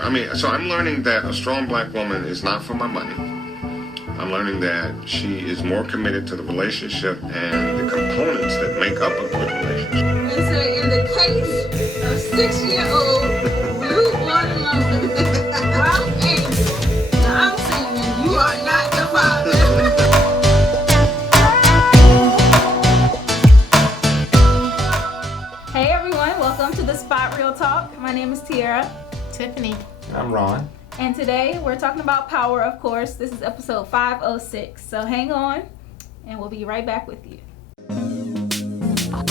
I mean, so I'm learning that a strong black woman is not for my money. I'm learning that she is more committed to the relationship and the components that make up a good relationship. And so in the case of 6-year-old Blue Watermelon, Ralph Angel, I'm saying you are not the father. Hey everyone, welcome to the Spot Real Talk. My name is Tiara. Tiffany. I'm Ron. And today we're talking about power, of course. This is episode 506. So hang on and we'll be right back with you.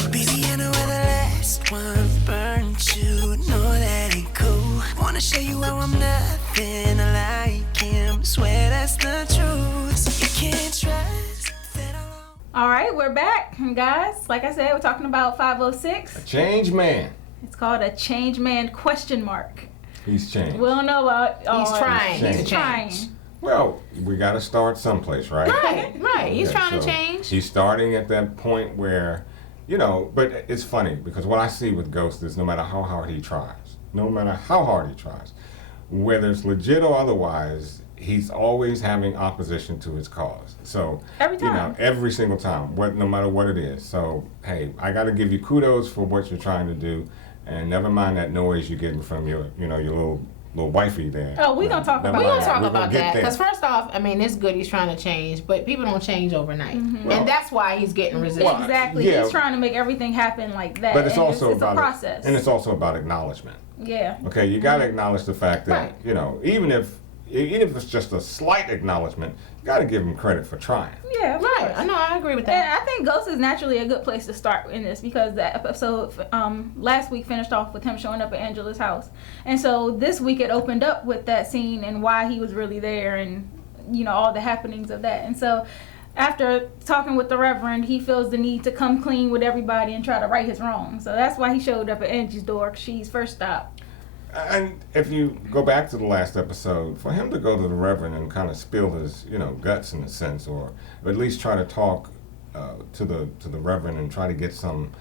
Louisiana where the last one burned you. No, that ain't cool. Wanna show you how I'm nothing like him. Swear that's the truth. So you can't trust that All right, we're back, guys. Like I said, we're talking about 506. A change man. It's called a change man ? He's changed. We don't know about... He's trying. He's trying. Well, we got to start someplace, right? Right. He's Okay, trying to so change. He's starting at that point where, but it's funny because what I see with Ghost is no matter how hard he tries, whether it's legit or otherwise, he's always having opposition to his cause. So Every time. Every single time, no matter what it is. So hey, I got to give you kudos for what you're trying to do, and never mind that noise you're getting from your little wifey there. Oh, we're going to talk about We're going to talk We're about gonna get that. there. Because first off, I mean, it's good he's trying to change, but people don't change overnight. Well- And that's why he's getting resistance. Exactly. Yeah. He's trying to make everything happen like that. But it's and also it's about a process. and it's also about acknowledgement. Yeah. Okay, you got to acknowledge the fact that Right. even if it's just a slight acknowledgement, you got to give him credit for trying. Yeah, of Right. course. I know. I agree with And that. I think Ghost is naturally a good place to start in this because the episode last week finished off with him showing up at Angela's house. And so this week it opened up with that scene and why he was really there and, all the happenings of that. And so after talking with the Reverend, he feels the need to come clean with everybody and try to right his wrongs. So that's why he showed up at Angie's door, 'cause she's first stop. And if you go back to the last episode, for him to go to the Reverend and kind of spill his, guts in a sense, or at least try to talk to the Reverend and try to get some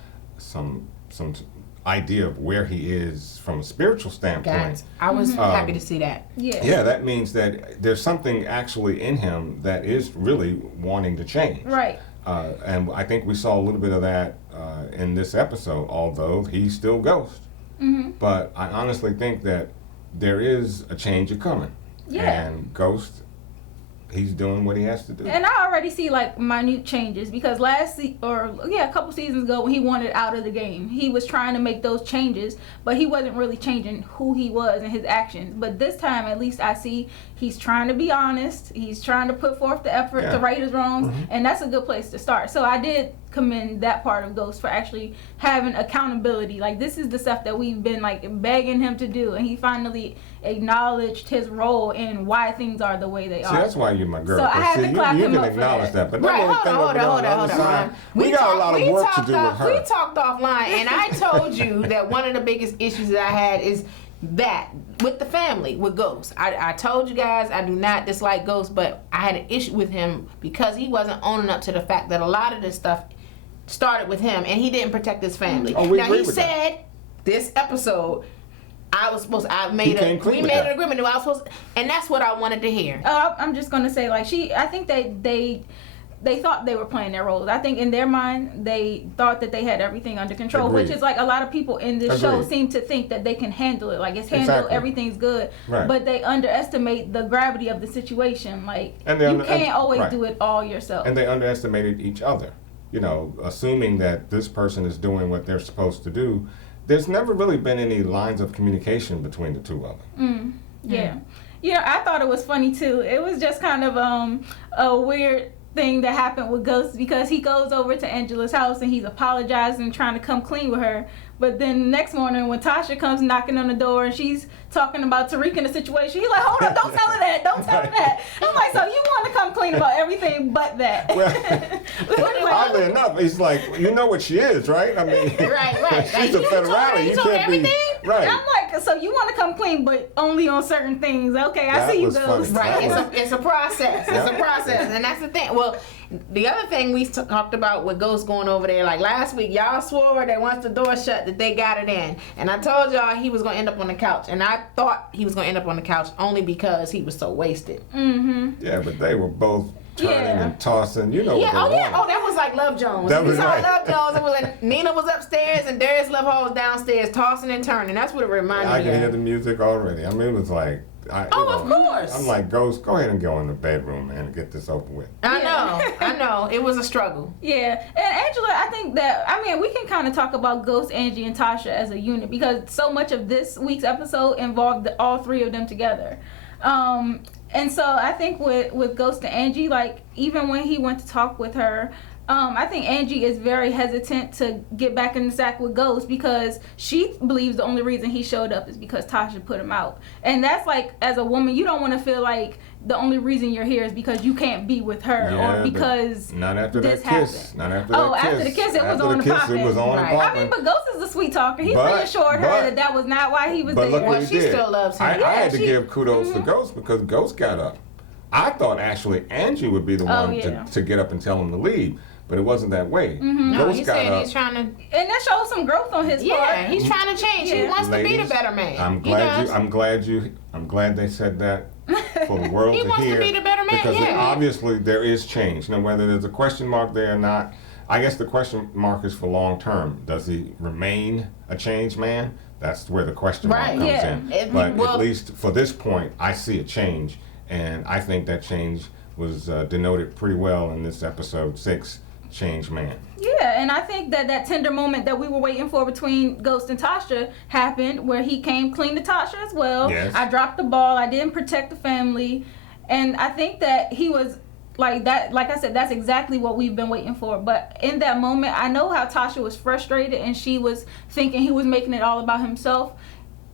idea of where he is from a spiritual standpoint. Guys, I was happy to see that. Yeah. Yeah, that means that there's something actually in him that is really wanting to change. Right. And I think we saw a little bit of that in this episode, although he's still Ghost. Mm-hmm. But I honestly think that there is a change coming. Yeah. And Ghost, he's doing what he has to do. And I already see minute changes because a couple seasons ago when he wanted out of the game, he was trying to make those changes, but he wasn't really changing who he was and his actions. But this time, at least I see he's trying to be honest. He's trying to put forth the effort to right his wrongs, and that's a good place to start. So I did commend that part of Ghost for actually having accountability. Like, this is the stuff that we've been begging him to do, and he finally acknowledged his role in why things are the way they are. See, that's why you're my girl. So I had to clap you him can up for acknowledge that. that. But Right, that little thing over on the other side, we got a lot of work to do with her. We talked offline, and I told you that one of the biggest issues that I had is that with the family, with Ghost. I told you guys I do not dislike Ghost, but I had an issue with him because he wasn't owning up to the fact that a lot of this stuff started with him, and he didn't protect his family. Oh, we now agree he with said this episode. We made an agreement that I was supposed to, and that's what I wanted to hear. I'm just gonna say, I think they thought they were playing their roles. I think in their mind they thought that they had everything under control, Agreed. which is a lot of people in this show Agreed. seem to think that they can handle it. It's handled, Exactly. everything's good, Right. but they underestimate the gravity of the situation. And they you can't always right. do it all yourself. And they underestimated each other. Assuming that this person is doing what they're supposed to do. There's never really been any lines of communication between the two of them. Yeah. I thought it was funny too. It was just kind of a weird thing that happened with Ghost because he goes over to Angela's house and he's apologizing, trying to come clean with her. But then the next morning when Tasha comes knocking on the door and she's talking about Tariq and the situation, he's like, hold up, don't tell her that, don't tell her that. I'm like, so you want to come clean about everything but that. Well, oddly enough, he's like, you know what she is, right? I mean, Right. she's a federale. You can't be right. I'm like, so you want to come clean, but only on certain things. Okay, I That see you, was Ghost. funny. Right, it's a process. It's a process, and that's the thing. Well, the other thing we talked about with Ghost going over there, like last week, y'all swore that once the door shut that they got it in, and I told y'all he was gonna end up on the couch, and I thought he was gonna end up on the couch only because he was so wasted. Yeah, but they were both turning Yeah. and tossing. You know Yeah, what they wanted. that was like Love Jones. That We was saw right. Love Jones. It was like Nina was upstairs and Darius Lovehall was downstairs tossing and turning. That's what it reminded I me can hear of. the music already. I mean, it was like, Of course. I'm like, Ghost, go ahead and go in the bedroom, man, and get this over with. I know. It was a struggle. Yeah, and Angela, I think that, I mean, we can kind of talk about Ghost, Angie, and Tasha as a unit because so much of this week's episode involved all three of them together. And so I think with Ghost and Angie, like, even when he went to talk with her, I think Angie is very hesitant to get back in the sack with Ghost because she believes the only reason he showed up is because Tasha put him out. And that's like, as a woman, you don't want to feel like the only reason you're here is because you can't be with her Yeah, or because not after this that kiss. happened. Not after that kiss. After the kiss, it was After on the the kiss, popping. it was on Right. and I popping. mean, but Ghost is a sweet talker. He But- reassured her that was not why he was But look there. what he she did. still loves him. I Yeah, had to she- give kudos to Ghost because Ghost got up. I thought actually Angie would be the one yeah. to get up and tell him to leave, but it wasn't that way. No, Ghost he got said up. he's trying to. And that shows some growth on his part. Yeah, he's trying to change. He Yeah. wants to be the Ladies, better man. I'm He glad does. I'm glad they said that for the world He to wants to hear. be the better man, Because yeah. obviously there is change. Now whether there's a question mark there or not, I guess the question mark is for long term. Does he remain a changed man? That's where the question mark Right. comes Yeah. in. But at least for this point, I see a change, and I think that change was denoted pretty well in this episode 6, Changed Man. Yeah, and I think that tender moment that we were waiting for between Ghost and Tasha happened where he came clean to Tasha as well. Yes. I dropped the ball. I didn't protect the family. And I think that he was like that. Like I said, that's exactly what we've been waiting for. But in that moment, I know how Tasha was frustrated and she was thinking he was making it all about himself.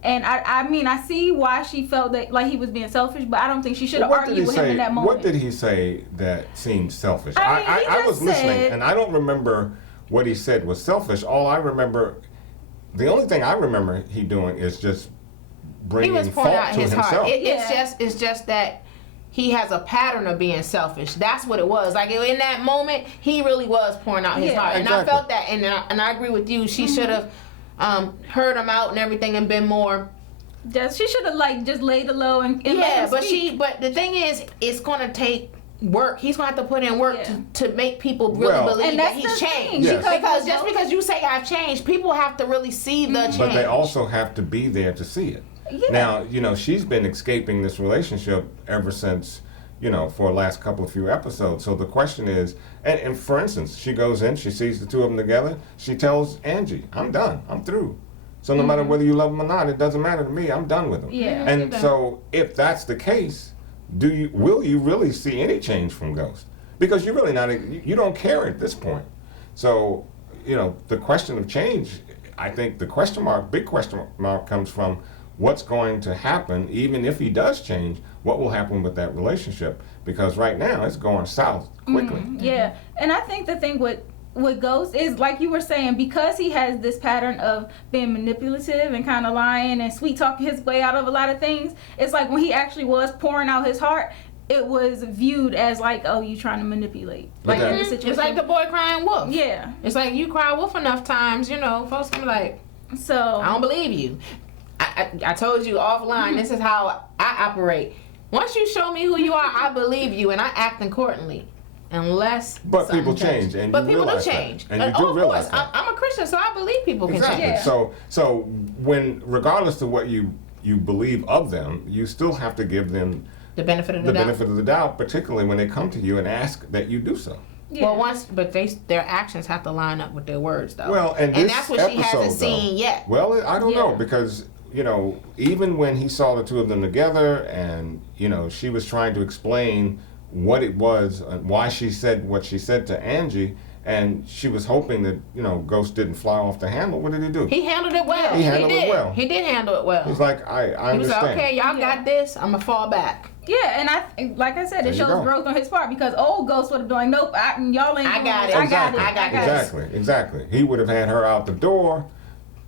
And I mean, I see why she felt that like he was being selfish, but I don't think she should have What did argued he with him say? in that moment. What did he say that seemed selfish? I mean, he I just was listening, said- and I don't remember what he said was selfish. All I remember, the only thing I remember he doing is just He bringing was fault pouring out to his himself. heart. Yeah. It's just that he has a pattern of being selfish. That's what it was. Like in that moment, he really was pouring out his Yeah. heart, and Exactly. I felt that. And I agree with you. She should have heard him out and everything, and been more. She should have like just laid it low and let Yeah, him but speak. but the thing is, it's gonna take work. He's gonna have to put in work Yeah. to make people really Well- believe And that that's he's the changed. thing, Yes. Because just because you say I've changed, people have to really see the change. But they also have to be there to see it. Yeah. Now, she's been escaping this relationship ever since, for the last couple of few episodes. So the question is, and for instance, she goes in, she sees the two of them together, she tells Angie, I'm done, I'm through. So no matter whether you love him or not, it doesn't matter to me, I'm done with him. Yeah. And so if that's the case, will you really see any change from Ghost? Because you're really you don't care at this point. So, the question of change, I think the big question mark comes from what's going to happen, even if he does change, what will happen with that relationship? Because right now it's going south quickly. Yeah, and I think the thing with Ghost is, like you were saying, because he has this pattern of being manipulative and kind of lying and sweet talking his way out of a lot of things, it's like when he actually was pouring out his heart, it was viewed as like, oh, you trying to manipulate. Like in the situation. It's like the boy crying wolf. Yeah. It's like you cry wolf enough times, folks gonna be like, So I don't believe you. I told you offline, this is how I operate. Once you show me who you are, I believe you, and I act accordingly. Unless But something people changes. change, and but you people do realize that. change. And you do of realize course, that. I'm a Christian, so I believe people can Exactly. change. Yeah. So when, regardless of what you believe of them, you still have to give them The benefit of the the doubt. benefit of the doubt, particularly when they come to you and ask that you do so. yeah. Well, their actions have to line up with their words, though. Well, and that's what she episode, hasn't seen though, yet. Well, I don't know, Yeah. because even when he saw the two of them together, and she was trying to explain what it was and why she said what she said to Angie, and she was hoping that Ghost didn't fly off the handle. What did he do? He handled it well. He handled it did. well. He did handle it well. He's like, I He was understand. like, okay, y'all Yeah. got this. I'm gonna fall back. Yeah, and like I said, There it you shows go. growth on his part because old Ghost would have been like, nope, y'all ain't. I doing got this. it. I got it. I got this. Exactly. He would have had her out the door,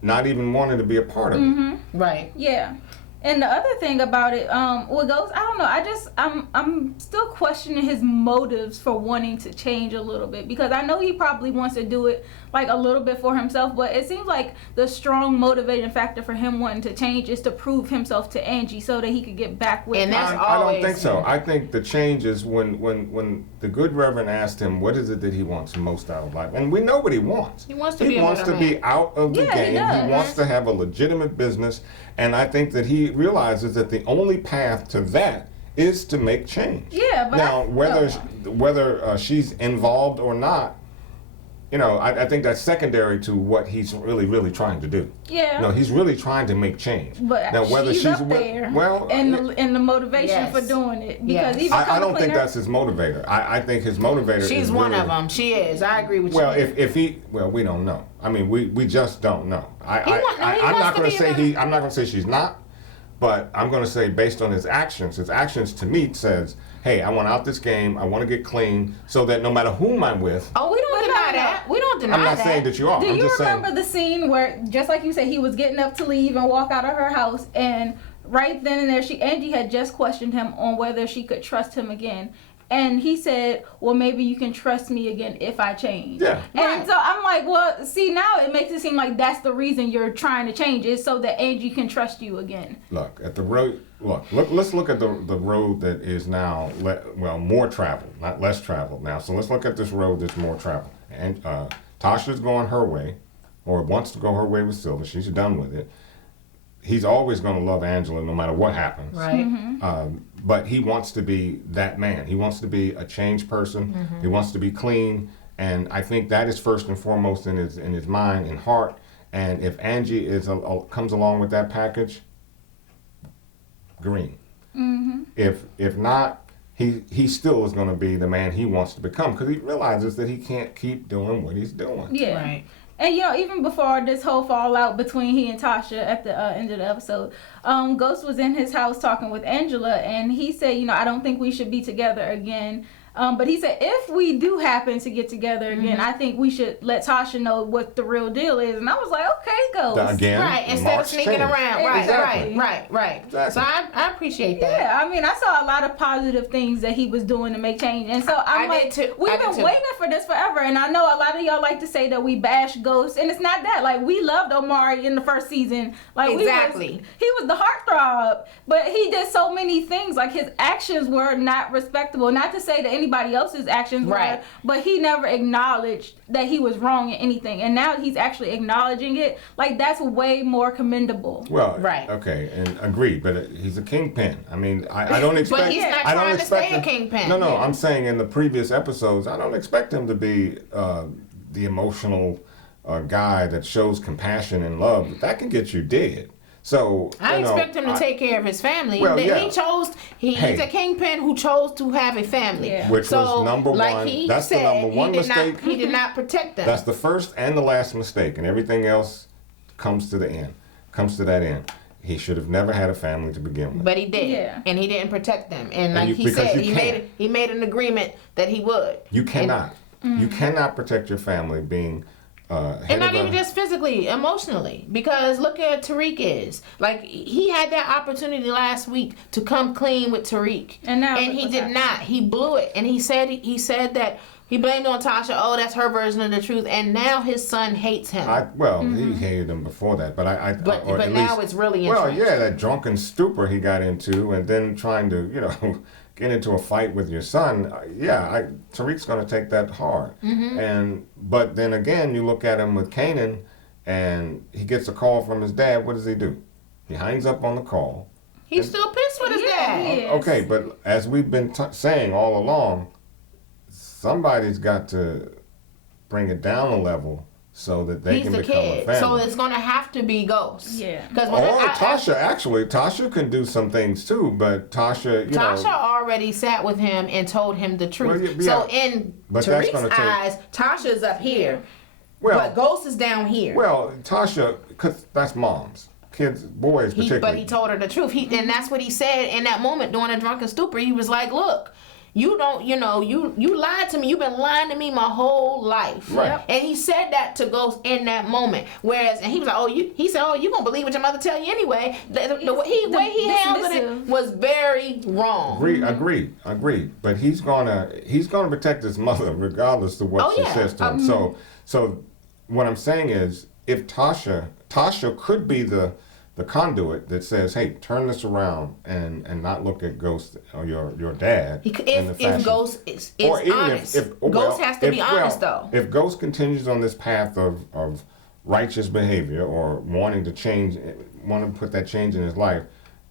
not even wanting to be a part of it. Right. Yeah. And the other thing about it, with Ghost, I don't know. I'm still questioning his motives for wanting to change a little bit, because I know he probably wants to do it like a little bit for himself, but it seems like the strong motivating factor for him wanting to change is to prove himself to Angie so that he could get back with And her. that's I don't always- think so. I think the change is when the good Reverend asked him what is it that he wants most out of life, and we know what he wants. He wants to be a better man. be out of the Yeah, he game. does. He wants to have a legitimate business, and I think that he realizes that the only path to that is to make change. Yeah, but now whether she's involved or not, I think that's secondary to what he's really trying to do. Yeah. No, he's really trying to make change. But now whether she's up there, and the motivation Yes. for doing it, because Yes. even I come don't think cleaner- that's his motivator. I think his motivator She's is one really, of them. She is. I agree with Well, you. if he, we don't know. I mean, we just don't know. He I'm wants not to going be to say a better- I'm not going to say she's not, but I'm going to say based on his actions to me says, hey, I want out this game. I want to get clean so that no matter whom I'm with, Oh, we don't deny that. We don't deny I'm not that. saying that you are. Do I'm you just remember saying. the scene where, just like you said, he was getting up to leave and walk out of her house, and right then and there, Angie had just questioned him on whether she could trust him again, and he said, "Well, maybe you can trust me again if I change." Yeah. And Right. so I'm like, well, see, now it makes it seem like that's the reason you're trying to change, is so that Angie can trust you again. Look at the road. Let's look at the road that is now more traveled, not less traveled now. So let's look at this road that's more traveled. And Tasha's going her way, or wants to go her way with Silver. She's done with it. He's always going to love Angela no matter what happens. Right. But he wants to be that man. He wants to be a changed person. He wants to be clean, and I think that is first and foremost in his mind and heart. And if Angie comes along with that package, green. If not, he still is going to be the man he wants to become, because he realizes that he can't keep doing what he's doing. Yeah. Right. And even before this whole fallout between he and Tasha at the end of the episode, Ghost was in his house talking with Angela, and he said, I don't think we should be together again. But he said, if we do happen to get together again, I think we should let Tasha know what the real deal is. And I was like, okay, Ghost. Again, Right, instead of March sneaking change. around. Right, Exactly. right. Exactly. So I appreciate that. Yeah, I mean, I saw a lot of positive things that he was doing to make change. And so I I'm like, did too. we've I did been too. waiting for this forever. And I know a lot of y'all like to say that we bash Ghost. And it's not that. Like, we loved Omari in the first season. Like, Exactly. He was the heartthrob. But he did so many things. Like, his actions were not respectable. Not to say that anybody else's actions Right. were. But he never acknowledged that he was wrong in anything. And now he's actually acknowledging it. Like, that's way more commendable. Well, Right. okay, and agreed, but he's a kingpin. I mean, I don't expect. But he's not I don't trying to expect stay a him- kingpin. No, I'm saying in the previous episodes, I don't expect him to be the emotional guy that shows compassion and love. That can get you dead. So I expect him to take care of his family. Well, That yeah. He's Hey. a kingpin who chose to have a family. Yeah. Which was number like one. He That's the said, number one he did mistake. He did not protect them. That's the first and the last mistake, and everything else comes to the end. Comes to that end. He should have never had a family to begin with. But he did, Yeah. and he didn't protect them. And like you- he because said, you can't. he made an agreement that he would. You cannot. You cannot protect your family being head And not of even just physically, emotionally. Because look at Tariq is. Like, he had that opportunity last week to come clean with Tariq. And now he look what's did happening. not. He blew it. And he said that he blamed on Tasha. Oh, that's her version of the truth. And now his son hates him. He hated him before that, but But or at now least- it's really well, entrenched. yeah, that drunken stupor he got into, and then trying to get into a fight with your son. Tariq's going to take that hard, but then again, you look at him with Kanan, and he gets a call from his dad. What does he do? He hangs up on the call. He's still pissed with his Yeah, dad. he is. Okay, but as we've been saying all along, somebody's got to bring it down a level so that they He's can the become a kid. family. So it's going to have to be Ghost. Yeah. Because Or Tasha can do some things too, but Tasha, Tasha already sat with him and told him the truth. Well, So yeah. in But that's Tariq's gonna take- eyes, Tasha's up here, well, but Ghost is down here. well, Tasha, because that's moms, kids, boys particularly. But he told her the truth. And that's what he said in that moment during a drunken stupor. He was like, look, You don't, you lied to me. You've been lying to me my whole life. Right. Yep. And he said that to Ghost in that moment. Whereas, and he was like, he said, you gonna believe what your mother tell you anyway. The way he handled it was very wrong. Agree. But he's gonna protect his mother regardless of what she says to him. So what I'm saying is, if Tasha could be the conduit that says, hey, turn this around and not look at Ghost or your dad. If Ghost is honest. Ghost has to be honest, though. If Ghost continues on this path of righteous behavior or wanting to put that change in his life,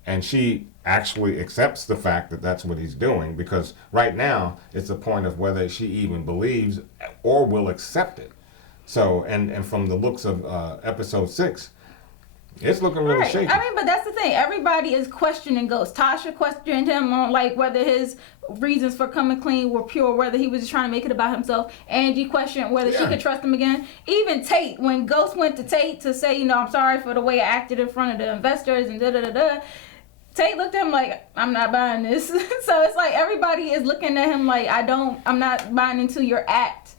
and she actually accepts the fact that that's what he's doing, because right now it's a point of whether she even believes or will accept it. So, and from the looks of episode 6, it's looking really shaky. I mean, but that's the thing. Everybody is questioning Ghost. Tasha questioned him on like whether his reasons for coming clean were pure, whether he was just trying to make it about himself. Angie questioned whether she could trust him again. Even Tate, when Ghost went to Tate to say, I'm sorry for the way I acted in front of the investors and Tate looked at him like, I'm not buying this. So it's like everybody is looking at him like, I'm not buying into your act.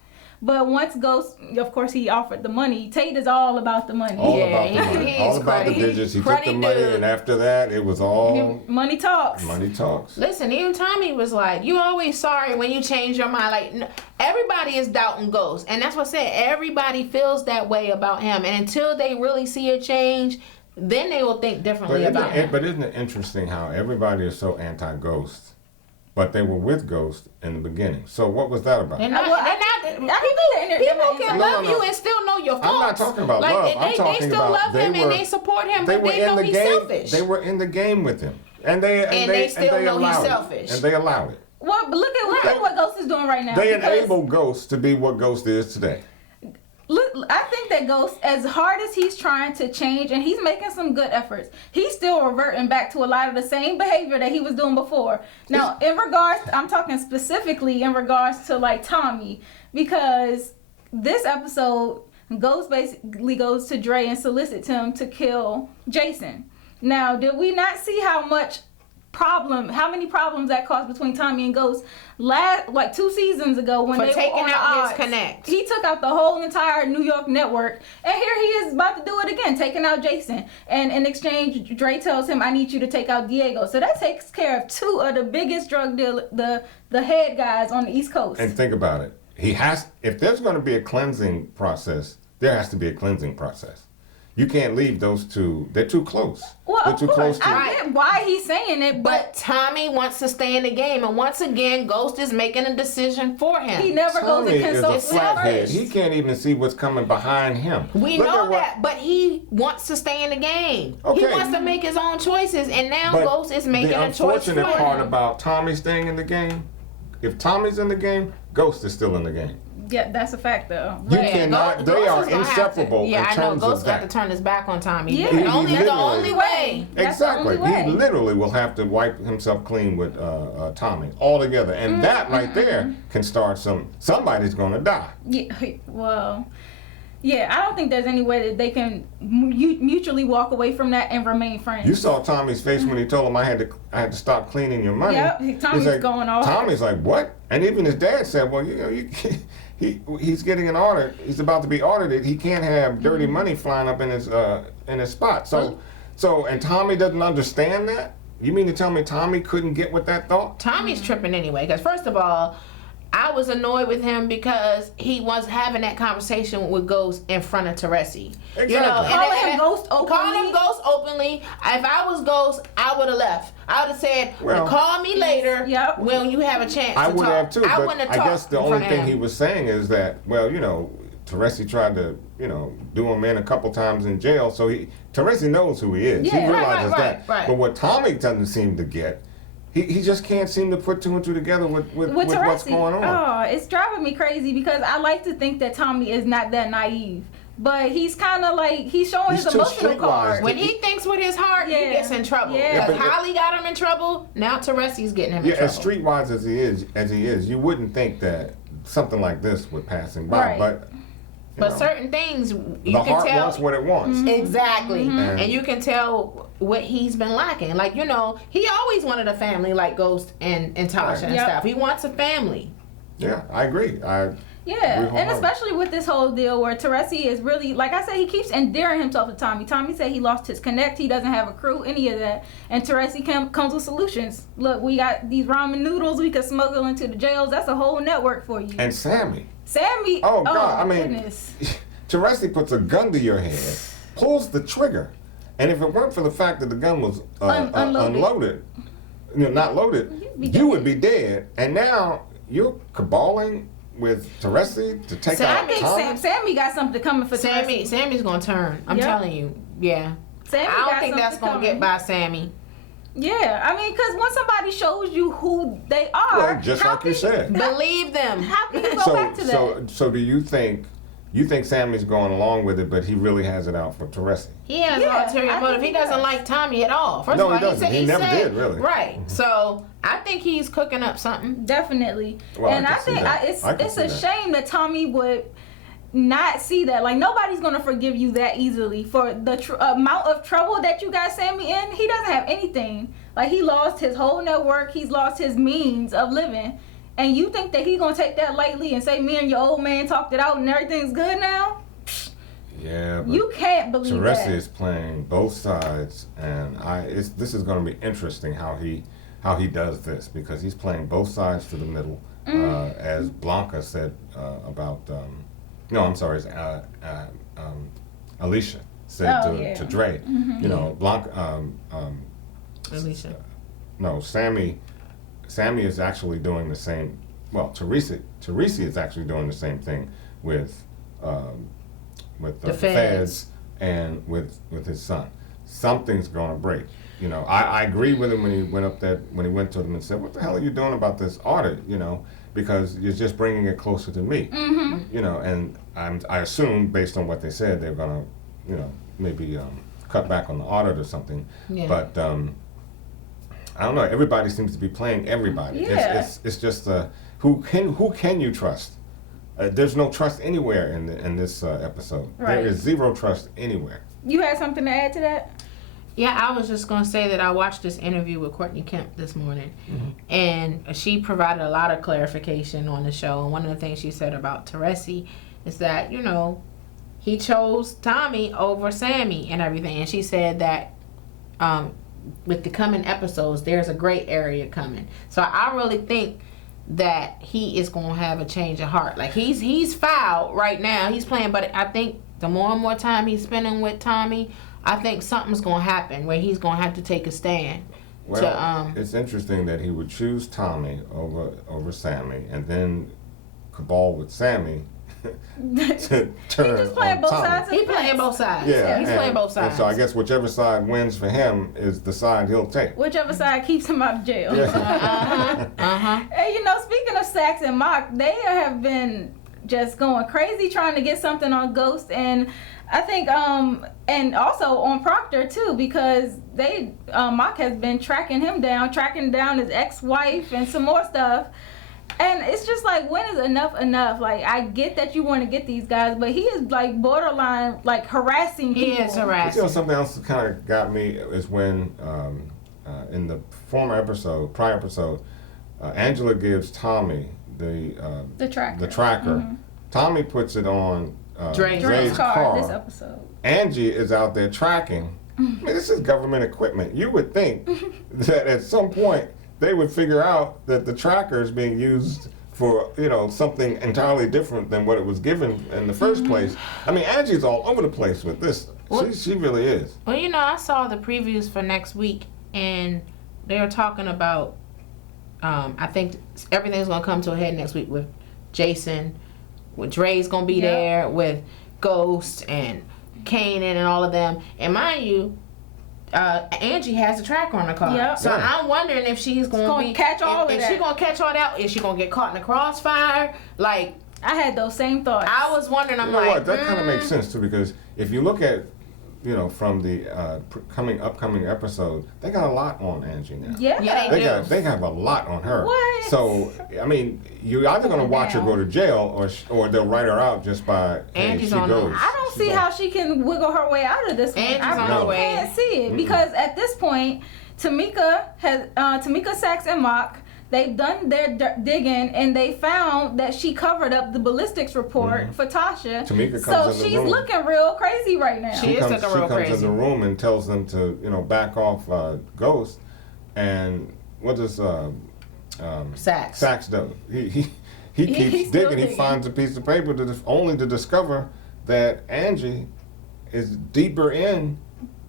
But once Ghost, of course, he offered the money. Tate is all about the money. All about the digits. He took the money, and after that, it was all money talks. Money talks. Listen, even Tommy was like, "You always sorry when you change your mind." Like everybody is doubting Ghost, and that's what I said. Everybody feels that way about him, and until they really see a change, then they will think differently about him. But isn't it interesting how everybody is so anti-Ghost? But they were with Ghost in the beginning. So what was that about? People can love you and still know your faults. I'm not talking about love. They still love him and they support him, but they know he's selfish. They were in the game with him, and they still know he's selfish, and they allowed it. Well, but look at what Ghost is doing right now. They enable Ghost to be what Ghost is today. Look, I think that Ghost, as hard as he's trying to change, and he's making some good efforts, he's still reverting back to a lot of the same behavior that he was doing before. Now, I'm talking specifically in regards to like Tommy, because this episode, Ghost basically goes to Dre and solicits him to kill Jason. Now, did we not see how many problems that caused between Tommy and Ghost like 2 seasons ago when they were on the odds. His connect. He took out the whole entire New York network, and here he is about to do it again, taking out Jason. And in exchange, Dre tells him, "I need you to take out Diego." So that takes care of 2 of the biggest drug dealers, the head guys on the East Coast. And think about it. If there's going to be a cleansing process, there has to be a cleansing process. You can't leave those 2. They're too close. Well, they're too close to I get why he's saying it, but Tommy wants to stay in the game, and once again, Ghost is making a decision for him. He never goes and consults with flathead. He can't even see what's coming behind him. We know that, but he wants to stay in the game. Okay. He wants to make his own choices, and now Ghost is making a choice for him. The unfortunate part about Tommy staying in the game, if Tommy's in the game, Ghost is still in the game. Yeah, that's a fact, though. You cannot. They are inseparable. Yeah, I know. Ghost got to turn his back on Tommy. Yeah, the only way. Exactly. He literally will have to wipe himself clean with Tommy altogether, and that right there can start somebody's going to die. Yeah. Well. Yeah, I don't think there's any way that they can mutually walk away from that and remain friends. You saw Tommy's face when he told him I had to stop cleaning your money. Yep, Tommy's like, going off. Tommy's like, what? And even his dad said, well, he's getting an audit. He's about to be audited. He can't have dirty money flying up in his spot. So and Tommy doesn't understand that? You mean to tell me Tommy couldn't get with that thought? Tommy's tripping anyway, because first of all, I was annoyed with him because he was having that conversation with Ghost in front of Teresi. Exactly. Calling him Ghost openly. If I was Ghost, I would have left. I would have said, call me later when you have a chance I to would talk. have too, but I guess the only thing he was saying is that, Teresi tried to, do him in a couple times in jail, so Teresi knows who he is. Yeah, he realizes that. Right. But what Tommy doesn't seem to get, he just can't seem to put 2 and 2 together with what's going on. Oh, it's driving me crazy because I like to think that Tommy is not that naive. But he's kind of like, he's showing his emotional card. When he thinks with his heart, he gets in trouble. Yeah. Because Holly got him in trouble, now Teresi's getting him in trouble. As streetwise as he is, you wouldn't think that something like this would pass him by. Right. But But know, certain things you the can heart tell. wants what it wants. Exactly. Mhm. And you can tell what he's been lacking. Like, you know, he always wanted a family like Ghost and Tasha Right. and Yep. stuff. He wants a family. Yeah, I agree. Yeah, We and hard. especially with this whole deal where Teresi is really, like I said, he keeps endearing himself to Tommy. Tommy said he lost his connect, he doesn't have a crew, any of that. And Teresi comes with solutions. Look, we got these ramen noodles we could smuggle into the jails. That's a whole network for you. And Sammy. Sammy, Oh, God, I mean, goodness. Teresi puts a gun to your head, pulls the trigger, and if it weren't for the fact that the gun was unloaded, not loaded, you would be dead. And now you're caballing with Teresi to take out I think Tommy? Sammy got something coming for Teresi. Sammy's gonna turn. I'm Yep. telling you. Yeah. Sammy I got don't think that's something gonna get by Sammy. Yeah, I mean, because when somebody shows you who they are, Well, just how like you can said. Believe them. How can you go back to that? So do you think Sammy's going along with it, but he really has it out for Teresi? He has Yeah, an ulterior I motive. think He he doesn't does. like Tommy at all. First No, of all, he doesn't. He never did, really. Right. So I think he's cooking up something. Definitely. Well, I and can I see think that. it's I can it's see a that. shame that Tommy would not see that. Like, nobody's gonna forgive you that easily for the amount of trouble that you got Sammy in. He doesn't have anything. Like, he lost his whole network. He's lost his means of living. And you think that he's gonna take that lightly and say, me and your old man talked it out and everything's good now? Yeah, but You can't believe Teresi that. is playing both sides, and this is going to be interesting how he does this, because he's playing both sides to the middle, as Blanca said about. No, I'm sorry. Alicia said to Dre. You know, Blanca. Alicia. No, Sammy is actually doing the same. Well, Teresi is actually doing the same thing with the feds and with his son. Something's going to break. You know, I agree with him when he went to them and said, "What the hell are you doing about this audit?" You know, because you're just bringing it closer to me. You know, and I assume based on what they said, they're going to, you know, maybe cut back on the audit or something. Yeah. But I don't know. Everybody seems to be playing everybody. Yeah. It's just who can you trust? There's no trust anywhere in this episode. Right. There is zero trust anywhere. You had something to add to that? Yeah, I was just gonna say that I watched this interview with Courtney Kemp this morning, and she provided a lot of clarification on the show. And one of the things she said about Teresi is that, you know, he chose Tommy over Sammy and everything. And she said that with the coming episodes, there's a gray area coming. So I really think that he is gonna have a change of heart. Like, he's foul right now. He's playing, but I think the more and more time he's spending with Tommy, I think something's gonna happen where he's gonna have to take a stand. Well, it's interesting that he would choose Tommy over Sammy, and then cabal with Sammy to turn He's just playing on both Tommy. sides. He's playing both sides. Yeah, He's playing both sides. And so I guess whichever side wins for him is the side he'll take. Whichever side keeps him out of jail. Uh-huh. Hey, you know, speaking of Sax and Mock, they have been just going crazy trying to get something on Ghost, and I think and also on Proctor too, because they Mock has been tracking down his ex-wife and some more stuff. And it's just like, when is enough? Like, I get that you want to get these guys, but he is like borderline like harassing people. He is But harassing. you know, something else that kind of got me is when in the prior episode, Angela gives Tommy the tracker. Tommy puts it on Dre's car. This episode. Angie is out there tracking. I mean, this is government equipment. You would think that at some point they would figure out that the tracker is being used for, you know, something entirely different than what it was given in the first place. I mean, Angie's all over the place with this. She really is. Well, you know, I saw the previews for next week, and they were talking about, I think everything's going to come to a head next week with Jason, with Dre's going to be there, with Ghost and Kanan and all of them. And mind you, Angie has a tracker on her car. Yep. So I'm wondering if she's going to catch all of Is that. she going to catch all that? Is she going to get caught in the crossfire? Like, I had those same thoughts. I was wondering, I'm You know like, what? That kind of makes sense too, because if you look at from the upcoming episode, they got a lot on Angie now. Yeah. Yeah, They have a lot on her. What? So I mean, you're either going to watch her go to jail, or they'll write her out just by Angie's she on goes. I don't see how she can wiggle her way out of this one. Angie's I on really her way. can't see it because at this point, Tamika Sachs and Mock, they've done their digging and they found that she covered up the ballistics report for Tasha. Tamika comes so in the she's room. looking real crazy right now. She is looking real comes crazy. in the room and tells them to back off Ghost. And what does Sachs do? He He's keeps still digging. He digging. finds a piece of paper only to discover that Angie is deeper in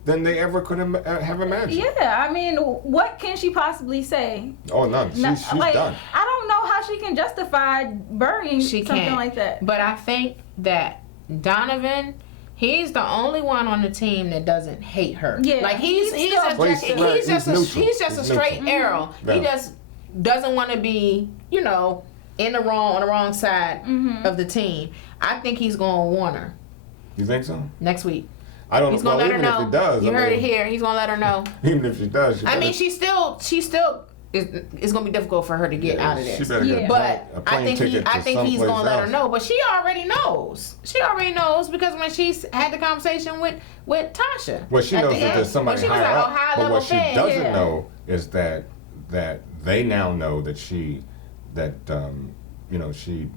than they ever could have imagined. Yeah, I mean, what can she possibly say? Oh, none. She's like, done. I don't know how she can justify burying something can't. like that. But I think that Donovan, he's the only one on the team that doesn't hate her. Yeah. Like he's Well, he's just neutral. a straight He's arrow. Yeah. He just doesn't want to be, on the wrong side of the team. I think he's going to warn her You think so? next week. I don't He's know. going to let her Even know. if he does, You heard it here. He's going to let her know. Even if she does, I mean, she still it's going to be difficult for her to get out of She this. better get Yeah. But a I plane think ticket to he's someplace gonna let her else. know. But she already knows. She already knows because when she had the conversation with Tasha. Well, she at knows the that end, there's somebody when she was higher like, up. oh, high But level what she fan. doesn't Yeah. know is that they now know that she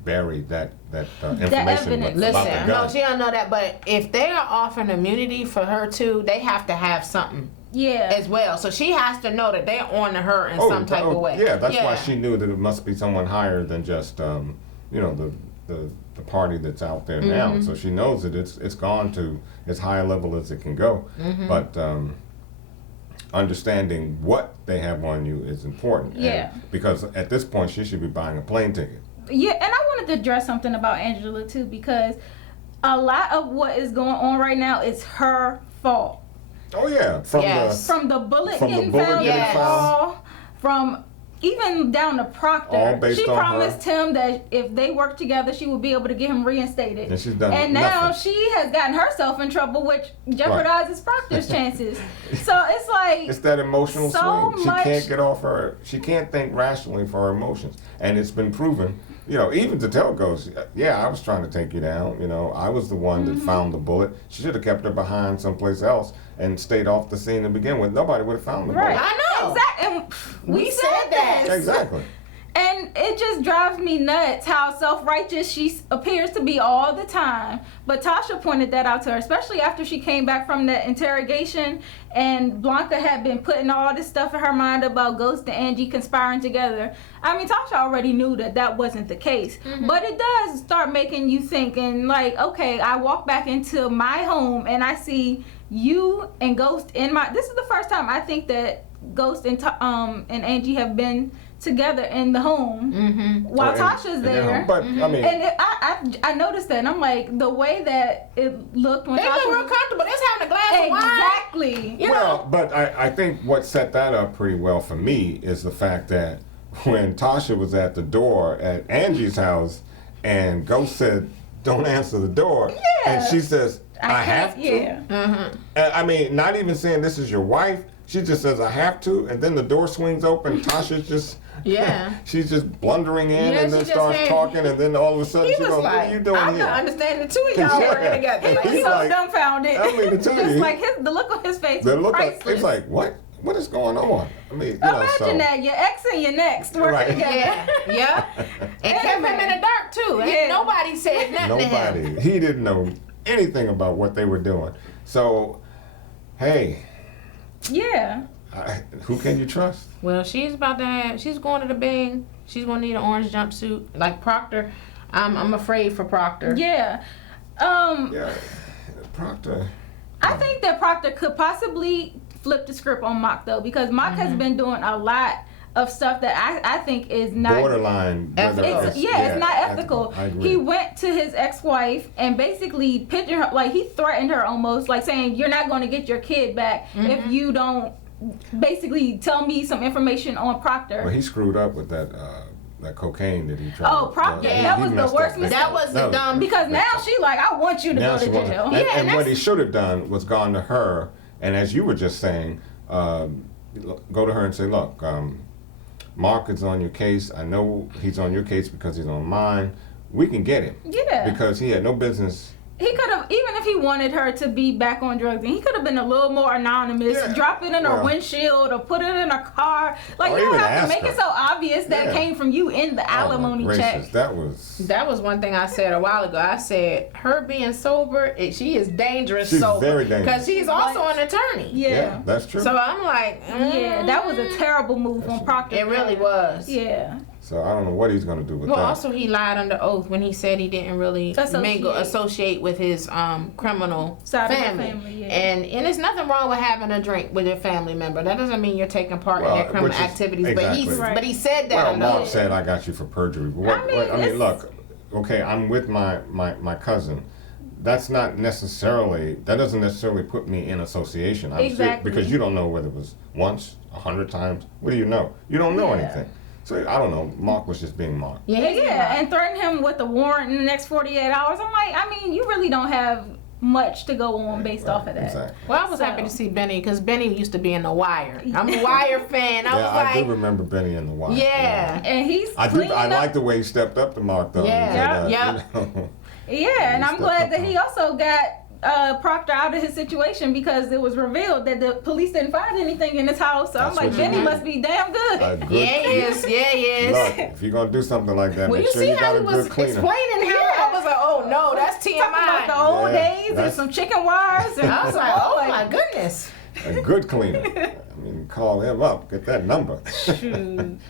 buried that information evidence. about the Listen, gun. no, she don't know that. But if they are offering immunity for her too, they have to have something Yeah. as well. So she has to know that they're on to her in some type of way. Yeah, that's why she knew that it must be someone higher than just the party that's out there now. Mm-hmm. So she knows that it's gone to as high a level as it can go. Mm-hmm. But understanding what they have on you is important. Yeah. Because at this point, she should be buying a plane ticket. Yeah, and I wanted to address something about Angela too because a lot of what is going on right now is her fault. Oh yeah, Yes. From the bullet From the getting bullet found in getting the found. wall, from even down to All Proctor. based She on promised him that if they worked together, she would be able to get him reinstated. And she's done And now nothing. she has gotten herself in trouble, which jeopardizes Proctor's chances. So it's like It's that emotional so swing. much- She can't get off her. She can't think rationally for her emotions, and it's been proven. Even to tell Ghost, yeah, I was trying to take you down. I was the one that found the bullet. She should have kept her behind someplace else and stayed off the scene to begin with. Nobody would have found the right. bullet. I know. Exactly. And We said that. this. Exactly. And it just drives me nuts how self-righteous she appears to be all the time. But Tasha pointed that out to her, especially after she came back from that interrogation and Blanca had been putting all this stuff in her mind about Ghost and Angie conspiring together. I mean, Tasha already knew that wasn't the case. But it does start making you think and like, okay, I walk back into my home and I see you and Ghost in my... This is the first time I think that Ghost and Angie have been together in the home while Tasha's there. But I mean, And I noticed that, and I'm like, the way that it looked when They Tasha look real was- comfortable. It's having a glass of wine. Exactly. You well, know. but I think what set that up pretty well for me is the fact that when Tasha was at the door at Angie's house and Ghost said, "Don't answer the door," and she says, "I have to." Yeah. And, I mean, not even saying this is your wife. She just says, "I have to," and then the door swings open. Tasha's just, Yeah. she's just blundering in Yeah, and then she just starts had- talking, and then all of a sudden He she was goes, "What like, are you doing I'm here?" not understanding the two of y'all Yeah. working together. He Like, was He's so like- dumbfounded. I mean, to tell Just you, like the look on his face The was look, priceless. it's like, what is going on? I mean, Imagine that, your ex and your next working Right. together. Yeah. And kept him in the dark too. Ain't Yeah. nobody said nothing to him. Nobody. He didn't know anything about what they were doing. So, hey, Yeah. who can you trust? Well, she's going to the Bing. She's gonna need an orange jumpsuit. Like Proctor. I'm afraid for Proctor. Yeah. Yeah, Proctor. I think that Proctor could possibly flip the script on Mock though, because Mock has been doing a lot of stuff that I think is not Borderline. whether it's not ethical. I agree. He went to his ex-wife and basically pictured her, like he threatened her almost, like saying, "You're not going to get your kid back if you don't basically tell me some information on Proctor." Well, he screwed up with that cocaine that he tried. Oh, that was the worst mistake. That was the dumb. Because now she like, I want you to go to jail. And what he should have done was gone to her, and as you were just saying, go to her and say, look, Mark is on your case. I know he's on your case because he's on mine. We can get him. Yeah. Because he had no business. He could have, even if he wanted her to be back on drugs, he could have been a little more anonymous, drop it in her windshield or put it in her car. Like, you don't have to make it so obvious that it came from you in the alimony check. That was one thing I said a while ago. I said, her being sober, she is dangerous sober. Very dangerous. Because she's also an attorney. Yeah, that's true. So I'm like, yeah, that was a terrible move on Proctor. It really was. Yeah. So I don't know what he's going to do with that. Well, also he lied under oath when he said he didn't really associate with his criminal side family. Of the family, yeah. And there's nothing wrong with having a drink with your family member. That doesn't mean you're taking part in their criminal activities. Exactly. But he said that. Well, Mark said I got you for perjury. But I mean, look, okay, I'm with my cousin. That doesn't necessarily put me in association. Exactly. Because you don't know whether it was once, 100 times. What do you know? You don't know anything. So I don't know. Mark was just being Mark. Yeah, and threaten him with a warrant in the next 48 hours. I'm like, I mean, you really don't have much to go on based off of that. Exactly. Well, I was happy to see Benny because Benny used to be in The Wire. I'm a Wire fan. I do remember Benny in The Wire. Yeah. And he's I like the way he stepped up to Mark though. Yeah. Yeah, and I'm glad that he also got Proctor out of his situation because it was revealed that the police didn't find anything in his house. So I'm like, Benny must be damn good. Yeah, he is. Look, if you're gonna do something like that, well, make sure you got a good cleaner. Explaining how I was like, oh no, that's TMI. Talking about the old days and some chicken wires. And I was like, oh my goodness. A good cleaner. I mean, call him up, get that number.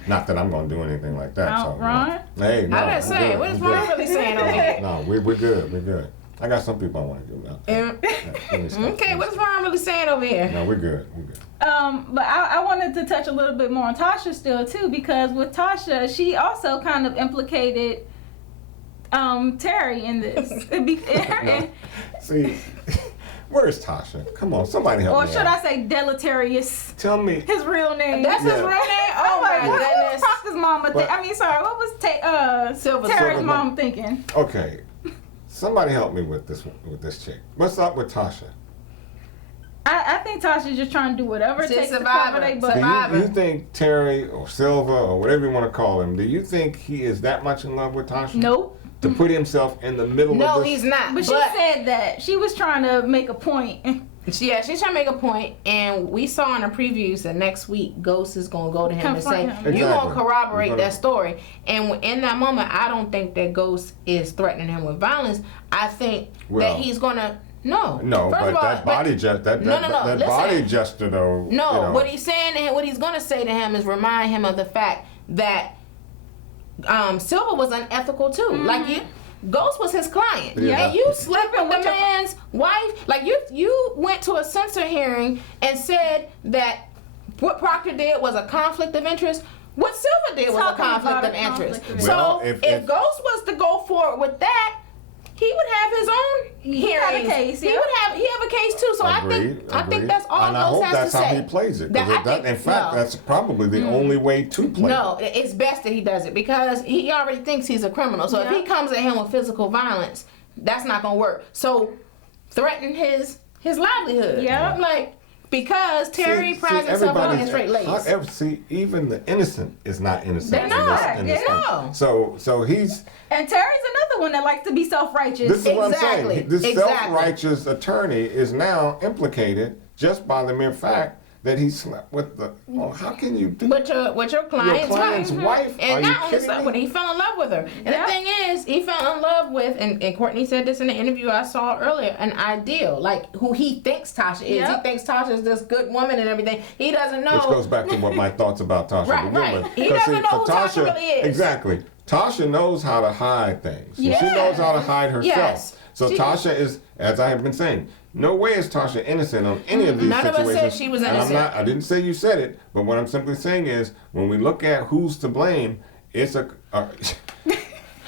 Not that I'm gonna do anything like that. Ron? Hey, no. I gotta say, what is Ron really saying over here? No, we're good. We're good. I got some people I want to do now. Okay, what's Ron really saying over here? No, we're good. But I wanted to touch a little bit more on Tasha still too, because with Tasha, she also kind of implicated Terry in this. See, where's Tasha? Come on, somebody help me. Or should I say deleterious? Tell me his real name. That's his real name? Oh my goodness. What was Proctor's mama what was Terry's mom thinking? Okay. Somebody help me with this chick. What's up with Tasha? I think Tasha's just trying to do whatever it takes to cover their butt. Do you think Terry or Silva or whatever you want to call him, do you think he is that much in love with Tasha? Nope. To put himself in the middle of this? No, he's not. But she said that. She was trying to make a point. Yeah, she's trying to make a point, and we saw in the previews that next week Ghost is going to go to him and say, you're going to corroborate that story. And in that moment, I don't think that Ghost is threatening him with violence. I think that he's going to... No, but that body gesture though. No, what he's saying and what he's going to say to him is remind him of the fact that Silva was unethical too. Mm-hmm. Like Ghost was his client. Yeah. And you slept with the man's wife. Like you went to a censor hearing and said that what Proctor did was a conflict of interest. What Silva did was a conflict of interest. So if Ghost was to go forward with that, he would have his own hearings. He have a case too. So I think that's all Ghost has to say. And I hope that's how he plays it. In fact, that's probably the only way to play it. No, it's best that he does it because he already thinks he's a criminal. So if he comes at him with physical violence, that's not gonna work. So threaten his livelihood. Yeah, like. Because Terry prides himself on his straight legs. See, even the innocent is not innocent. They're not. So he's... And Terry's another one that likes to be self-righteous. This is what I'm saying. This self-righteous attorney is now implicated just by the mere fact that he slept with the... Well, how can you do with your client's wife? And not only slept with her, he fell in love with her. And the thing is, he fell in love with, and Courtney said this in the interview I saw earlier, an ideal, like who he thinks Tasha is. He thinks Tasha is this good woman and everything. He doesn't know. Which goes back to what my thoughts about Tasha right. He doesn't know who Tasha really is. Exactly. Tasha knows how to hide things. Yeah. She knows how to hide herself. Yes. So Tasha is, as I have been saying, no way is Tasha innocent on any of these situations. None of us said she was innocent. I didn't say you said it, but what I'm simply saying is, when we look at who's to blame, it's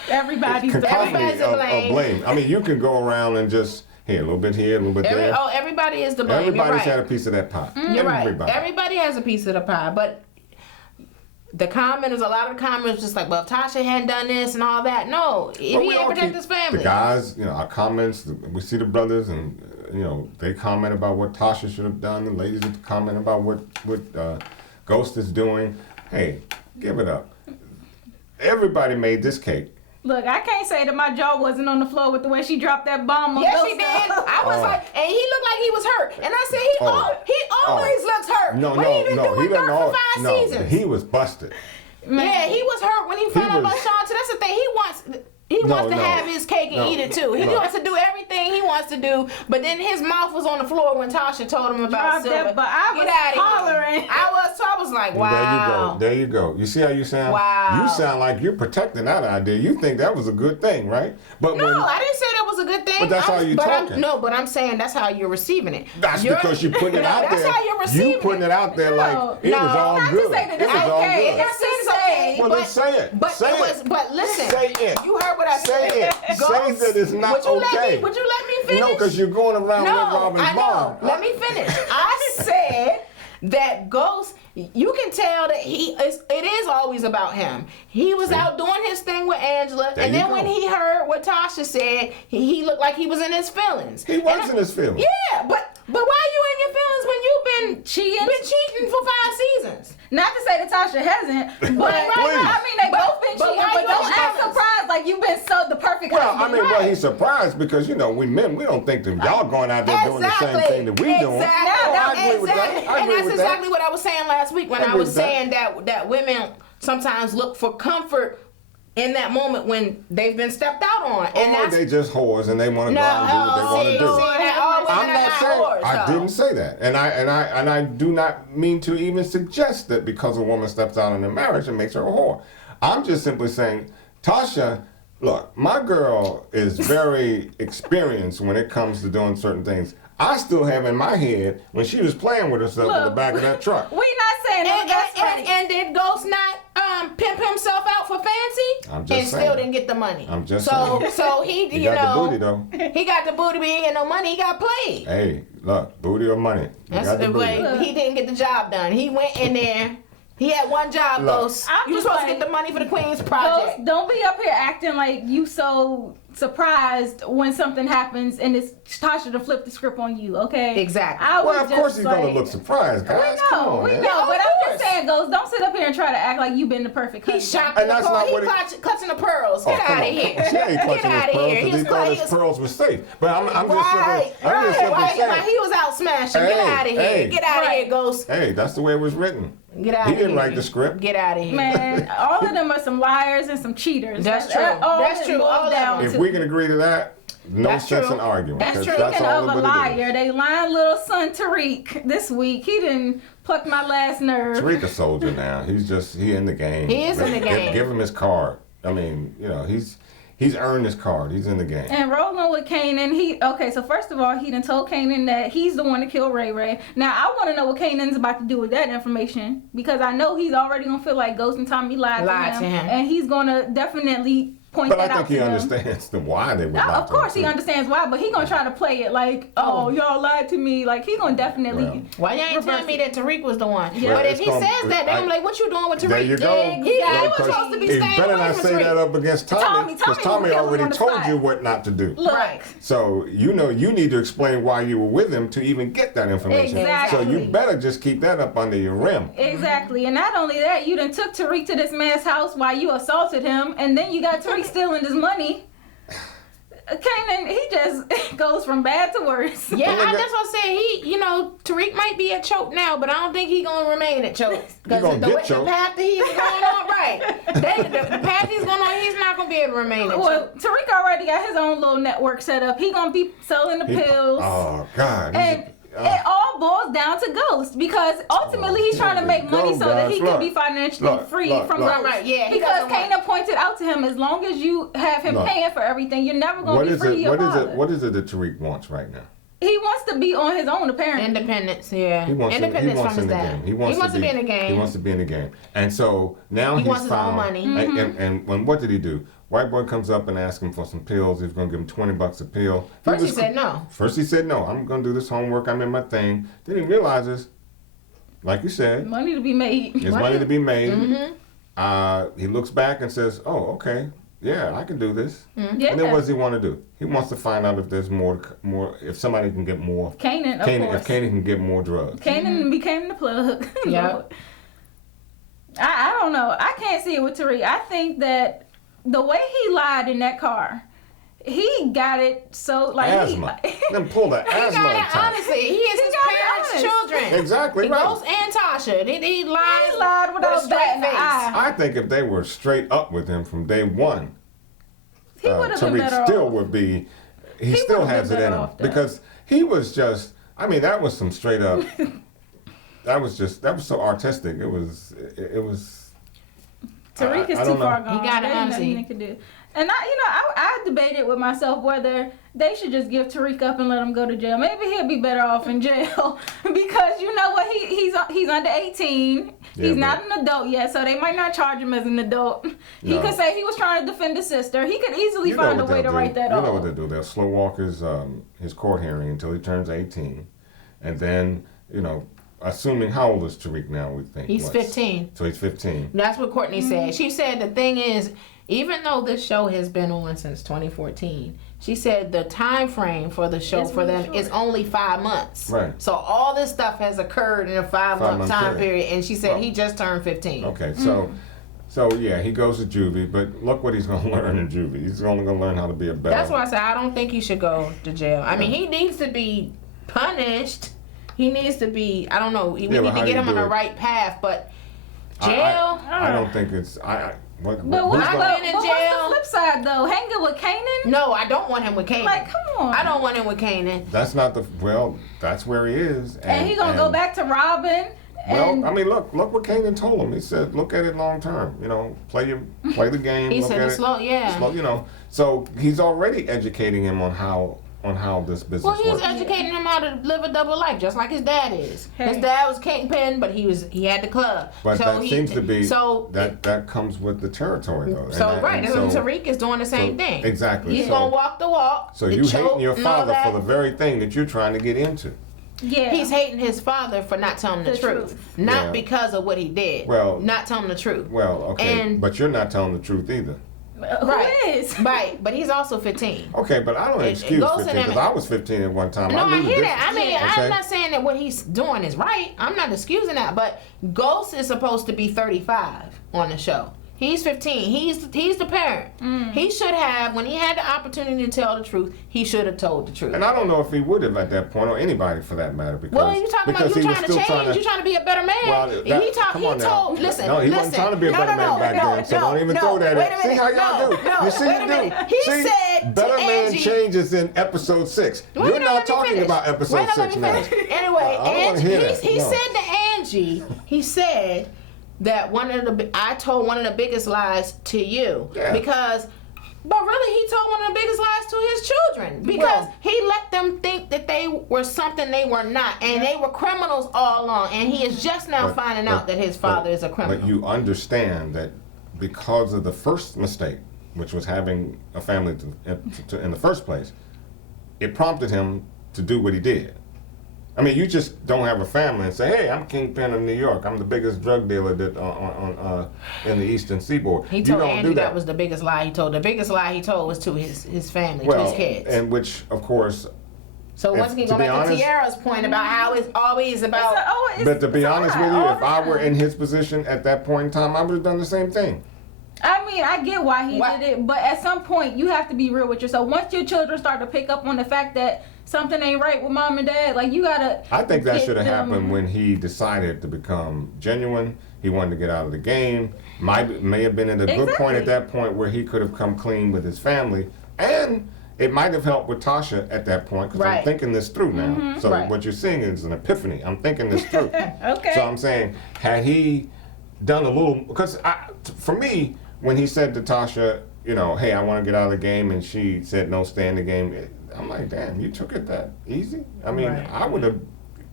everybody's to blame. I mean, you can go around and just, here, a little bit here, a little bit there. Everybody is to blame. Everybody's had a piece of that pie. You're right. Everybody has a piece of the pie, but the commenters, a lot of the commenters just like, well, if Tasha hadn't done this and all that. No, if he didn't protect his family. The guys, our comments, we see the brothers and, they comment about what Tasha should have done. The ladies comment about what Ghost is doing. Hey, give it up. Everybody made this cake. Look, I can't say that my jaw wasn't on the floor with the way she dropped that bomb on Yes, Ghost. she did. I was like, and he looked like he was hurt. And I said, he always looks hurt. No, but he been doing dirt for 5 seasons. He was busted. Yeah, he was hurt when he found out about Sean. So that's the thing. He wants to have his cake and eat it too. He wants to do everything he wants to do. But then his mouth was on the floor when Tasha told him about Silver. But I was hollering. I was like, wow. There you go. You see how you sound? Wow. You sound like you're protecting that idea. You think that was a good thing, right? But No, I didn't say that was a good thing. But that's how you're talking. But I'm saying that's how you're receiving it. That's because you putting it out there. That's how you're receiving it. You putting it out there like it was all not good. to say that It it's was all okay. good. It's to say. Well, then say it. But Say it was. it. But listen. Say it. You heard what I said. Say it. Say that it's not okay. Would you let me finish? No, because you're going around with Robin's I know. bar. Let me finish. I said that Ghost. You can tell that it is always about him. He was out doing his thing with Angela, and then when he heard what Tasha said, he looked like he was in his feelings. He was in his feelings. Yeah, but why are you in your feelings when you've been cheating for 5 seasons? Not to say that Tasha hasn't, but I mean they both been cheating. But don't act surprised like you've been the perfect husband. Well, he's surprised because we men we don't think that y'all going out there doing the same thing that we doing. I agree with that. And that's exactly what I was saying last week when I was saying that women sometimes look for comfort in that moment when they've been stepped out on. And they just whores and they want to go out and do what they want to do. I'm not saying I didn't say that, and I do not mean to even suggest that because a woman steps out in a marriage it makes her a whore. I'm just simply saying, Tasha, look, my girl is very experienced when it comes to doing certain things. I still have in my head when she was playing with herself in the back of that truck. We not saying and did Ghost not pimp himself out for fancy? I'm just saying. Still didn't get the money. I'm just saying. So he got the booty though. He got the booty, but he ain't get no money. He got played. Hey, look, booty or money. That's the way he didn't get the job done. He went in there. He had one job, Ghost. You were supposed to get the money for the Queen's project. Ghost, don't be up here acting like you so surprised when something happens and it's Tasha to flip the script on you, okay? Exactly. Well, of course he's going to look surprised, guys. We know, but I'm just saying, Ghost, don't sit up here and try to act like you've been the perfect husband. He's shopping the pearls. He's clutching the pearls. Get out of here. She ain't clutching his pearls because he thought his pearls were safe. But I'm just simply saying. He was out smashing. Get out of here. Get out of here, Ghost. Hey, that's the way it was written. Get out of here. He didn't write the script. Get out of here. Man, all of them are some liars and some cheaters. That's true. That's true. All down. If we can agree to that, no sense in arguing. That's true. Speaking of a liar, they lying little son Tariq this week. He didn't pluck my last nerve. Tariq a soldier now. He in the game. He is in the game. Give him his card. I mean, he's earned his card. He's in the game. And rolling with Kanan, so first of all, he done told Kanan that he's the one to kill Ray Ray. Now, I want to know what Kanan's about to do with that information because I know he's already going to feel like Ghost and Tommy lied to him. And he's going to definitely point that out to him. But I think he understands why they would lie to him. Of course he understands why, but he's going to try to play it like, y'all lied to me. Like, he's going to definitely... Why you ain't telling me that Tariq was the one? Yeah. But if he says that, then I'm like, what you doing with Tariq? There you go. He was supposed to be staying away from Tariq. You better not say that up against Tommy, because Tommy already told you what not to do. Look. So, you need to explain why you were with him to even get that information. Exactly. So you better just keep that up under your rim. Exactly. And not only that, you done took Tariq to this man's house while you assaulted him, and then you got Tariq stealing his money. Kanan, he just goes from bad to worse. Yeah, that's what I said. Tariq might be at choke now, but I don't think he's going to remain at choke. Because the path that he's going on, the path he's going on, he's not going to be able to remain at choke. Tariq already got his own little network set up. He going to be selling the pills. Oh, God. And it all boils down to Ghost because ultimately he's trying to make money so that he can be financially free from Ghost. Right, yeah. Because Kanan pointed out to him, as long as you have him paying for everything, you're never going to be free of your father. What is it that Tariq wants right now? He wants to be on his own, apparently. Independence, yeah. Independence from his dad. He wants to be in the game. He wants to be in the game. And so now he wants his own money. And what did he do? White boy comes up and asks him for some pills. He's going to give him $20 a pill. First he said no. I'm going to do this homework. I'm in my thing. Then he realizes like you said, Money to be made. there's money to be made. Mm-hmm. He looks back and says, "Oh, okay, yeah, I can do this." Yeah. And then what does he want to do? He wants to find out if there's more, if somebody can get more. Kanan, of course. If Kanan can get more drugs. Kanan became the plug. Yep. I don't know. I can't see it with Tariq. I think that the way he lied in that car, he got it so like Asthma. Then pull the He asthma got it attack. honestly. He is his got it parents' honest. children. Exactly He right. goes and Tasha. He lied. He lied with a without straight batting an face. eye. I think if they were straight up with him from day one, He would have been Tariq better still off. would be. He He still would've has been it in better him off, though. because he was just. I mean, that was some straight up. that was so artistic. It was. Tariq is I too don't know. far gone. He got it, There's honestly. nothing they could do. And I debated with myself whether they should just give Tariq up and let him go to jail. Maybe he'll be better off in jail because you know what, he's under 18. Yeah, He's not an adult yet, so they might not charge him as an adult. He No. could say he was trying to defend his sister. He could easily You know find a what way they'll to write do. that You off. know what they do? They'll slow walk his court hearing until he turns 18, and then assuming how old is Tariq now? We think He's What? 15. So he's 15. That's what Courtney said. She said the thing is, even though this show has been on since 2014, she said the time frame for the show It's for really them is short. only 5 months. Right. So all this stuff has occurred in a 5-month Five-month time period. period. And she said Oh. he just turned 15. Okay, so yeah, he goes to juvie, but look what he's going to learn in juvie. He's only going to learn how to be a better. That's why I said I don't think he should go to jail. I mean, he needs to be punished. He needs to be, I don't know, we Yeah, need but to how get you him on do the it? right path, but I- jail? I don't think it's. But who's what's not gonna- going in what's jail? the flip side though? Hanging with Kanan? No, I don't want him with Kanan. Like, come on. I don't want him with Kanan. That's not the. Well, that's where he is. And he gonna go back to Robin. Well, And I mean, look what Kanan told him. He said, "Look at it long term. Play the game. He look said at it's slow, yeah. Slow, So he's already educating him on how this business Well, he's works. educating him how to live a double life, just like his dad is. His Hey. dad was kingpin, but he had the club. But so that he, seems to be so. that comes with the territory, though. So And right, and Tariq is doing the same thing. Exactly. He's so, gonna walk the walk. So the you choke, hating your and all father that. for the very thing that you're trying to get into. yeah. He's hating his father for not telling the The truth, truth. not Yeah. because of what he did. Well- not telling the truth. Well, okay, And- but you're not telling the truth either. Who is? Right, but he's also 15. Okay, but I don't It excuse goes in 15 because him- I was 15 at one time. No, I knew the hear that. I difference. mean, Okay? I'm not saying that what he's doing is right. I'm not excusing that. But Ghost is supposed to be 35 on the show. He's 15. He's the parent. He should have, when he had the opportunity to tell the truth, he should have told the truth. And I don't know if he would have at that point, or anybody for that matter. Because, Well, you talking about because you he was trying to still change? You trying to be a better man? Well, he told. Listen, No, he listen. wasn't trying to be a better man back then, so don't even throw that wait at a See minute, how y'all do. no, You see wait you a do. minute. He See, said Better to Man Angie, changes in episode 6. Wait, You're no, not let me talking finish. about episode Wait, no, 6 now. let me finish. Anyway, I don't wanna Angie, hear that. he No. said to Angie, he said that I told one of the biggest lies to you Yeah. because. But really, he told one of the biggest lies to his children because he let them think that they were something they were not, and they were criminals all along. And he is just now finding out that his father is a criminal. But you understand that because of the first mistake, which was having a family in the first place, it prompted him to do what he did. I mean, you just don't have a family and say, "Hey, I'm kingpin of New York. I'm the biggest drug dealer in the Eastern Seaboard." He You told don't Andy do that was the biggest lie he told. The biggest lie he told was to his family, to his kids. and which, of course, So once again, to go be back to honest- Tiara's point about how it's always about. but to be honest with you, if I were in his position at that point in time, I would have done the same thing. I mean, I get why he What? did it, but at some point you have to be real with yourself. Once your children start to pick up on the fact that something ain't right with mom and dad, like you gotta. I think that get should have them- happened when he decided to become genuine. He wanted to get out of the game. May have been at a good point at Exactly. that point where he could have come clean with his family, and it might have helped with Tasha at that point because I'm Right. thinking this through now. So Right. what you're seeing is an epiphany. I'm thinking this through. Okay. So I'm saying, had he done a little, because for me, when he said to Tasha, hey, I want to get out of the game, and she said no, stay in the game. I'm like, damn, you took it that easy? I mean, Right. I would have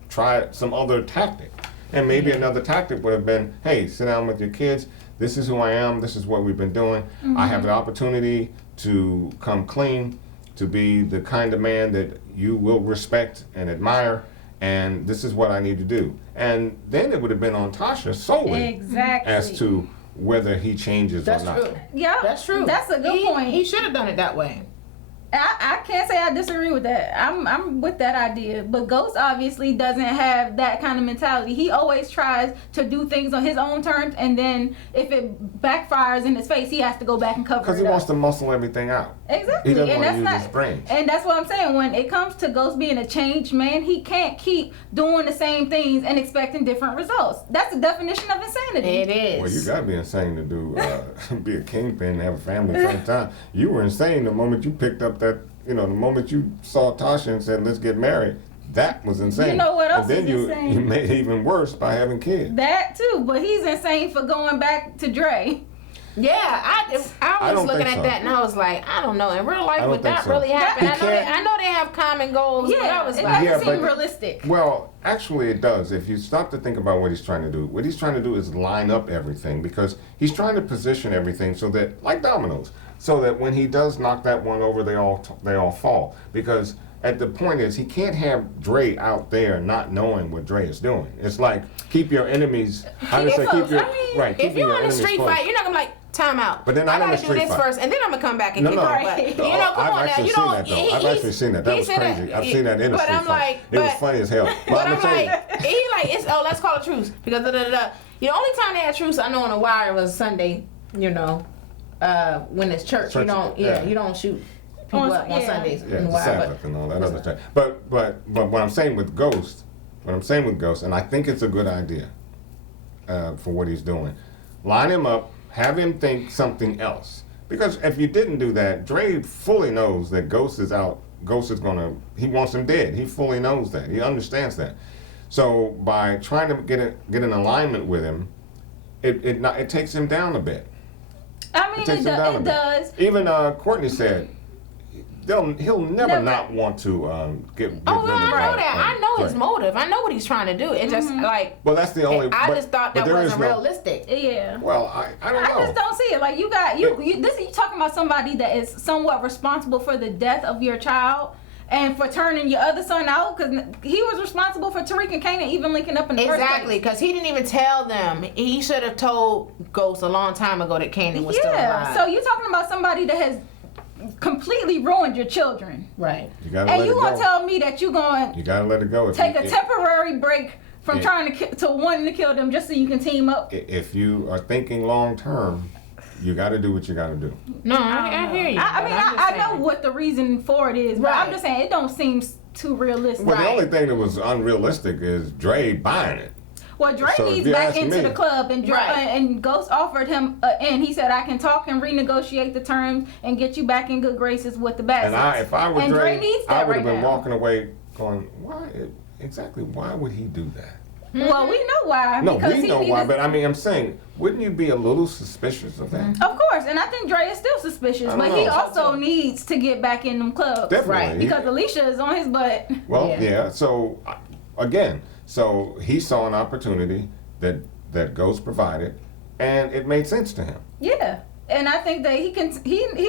tried some other tactic. And maybe another tactic would have been, hey, sit down with your kids. This is who I am. This is what we've been doing. I have the opportunity to come clean, to be the kind of man that you will respect and admire. and this is what I need to do. And then it would have been on Tasha solely Exactly. as to whether he changes That's or not. true. Yeah, That's true. That's a good point. He should have done it that way. I can't say I disagree with that. I'm with that idea. But Ghost obviously doesn't have that kind of mentality. He always tries to do things on his own terms, and then if it backfires in his face, he has to go back and cover it Because he up. wants to muscle everything out. Exactly. He doesn't And want to that's use his brains. And that's what I'm saying. When it comes to Ghost being a changed man, he can't keep doing the same things and expecting different results. That's the definition of insanity. It is. Well, you gotta be insane to do be a kingpin and have a family at the same time. You were insane the moment you picked up that. The moment you saw Tasha and said, "Let's get married," that was insane. You know what else and then is insane? you made it even worse by having kids. That too, but he's insane for going back to Dre. Yeah, I I was don't looking think at so. that and I was like, I don't know. In real life, I don't would think that so. really happen? He I know they have common goals, but I Yeah, was it like, doesn't Yeah, seem but- realistic. Well, actually, it does. If you stop to think about what he's trying to do, what he's trying to do is line up everything because he's trying to position everything so that, like dominoes, so that when he does knock that one over, they all fall. Because at the point is, he can't have Dre out there not knowing what Dre is doing. It's like keep your enemies. How to say close. keep your I mean, right. if keeping you're your in a enemies street close. fight, you're not gonna be like, time out. But they're not I in a gotta do street this fight. first, and then I'm gonna come back and No, kick no. your butt. You know, come I've on now. actually You seen don't. that though. I've actually seen that. That he was said crazy. I've seen that in a but street I'm fight. like, It was but- funny as hell. But I'm I'm tell you, like, let's call it truce because da da da. da. The only time they had truce I know on the wire was Sunday. When it's church, you Church, don't. yeah. You don't shoot people up on yeah. Sundays yeah, in the the wire. Sabbath and all that other stuff. But what I'm saying with Ghost, and I think it's a good idea for what he's doing. Line him up, have him think something else. Because if you didn't do that, Dre fully knows that Ghost is out. Ghost is he wants him dead. He fully knows that. He understands that. So by trying to get an alignment with him, it takes him down a bit. I mean, Takes him down a it bit. does. Even Courtney said he'll never not want to get Oh, rid well, of I know that. I know his Dre. motive. I know what he's trying to do. It's just like Well, that's the only. I but- just thought but that there is wasn't realistic. Yeah. Well, I don't I know. just don't see it. Like you talking about somebody that is somewhat responsible for the death of your child and for turning your other son out because he was responsible for Tariq and Kanan even linking up in the first Exactly, place. because he didn't even tell them. He should have told Ghost a long time ago that Kanan was still alive. So you're talking about somebody that has completely ruined your children, Right. You gotta and let you it gonna go. tell me that you gonna You gotta let it go. take a temporary break from Yeah. trying to wanting to kill them just so you can team up? If you are thinking long term, you got to do what you got to do. No, I hear you. I but mean, I'm just I saying. know what the reason for it is, but I'm Right. just saying it don't seem too realistic. Well, the Right. only thing that was unrealistic is Dre buying it. Well, Dre So if needs you back ask into me- the club, and Right. and Ghost offered him in. He said, "I can talk and renegotiate the terms and get you back in good graces with the Bassets." And if I were And Dre, needs I that would have right been now. walking away going, why? Exactly, why would he do that? Well, we know why. No, because we he know needed- why, but I mean, I'm saying, wouldn't you be a little suspicious of that? Of course, and I think Dre is still suspicious, I but don't he know. also needs to get back in them clubs. Definitely. Right. Because Alicia is on his butt. Well, Yeah. yeah. So again, so he saw an opportunity that Ghost provided, and it made sense to him. Yeah, and I think that he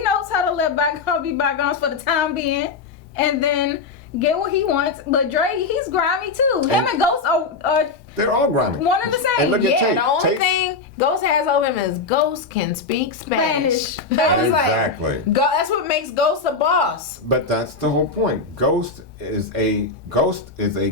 knows how to let bygones be bygones for the time being, and then get what he wants. But Dre, he's grimy too. Him and Ghost are They're all grimy. one and the same. And look at Yeah, Tate. the only Tate- thing Ghost has over him is Ghost can speak Spanish. I was Exactly. like, that's what makes Ghost a boss. But that's the whole point. Ghost is a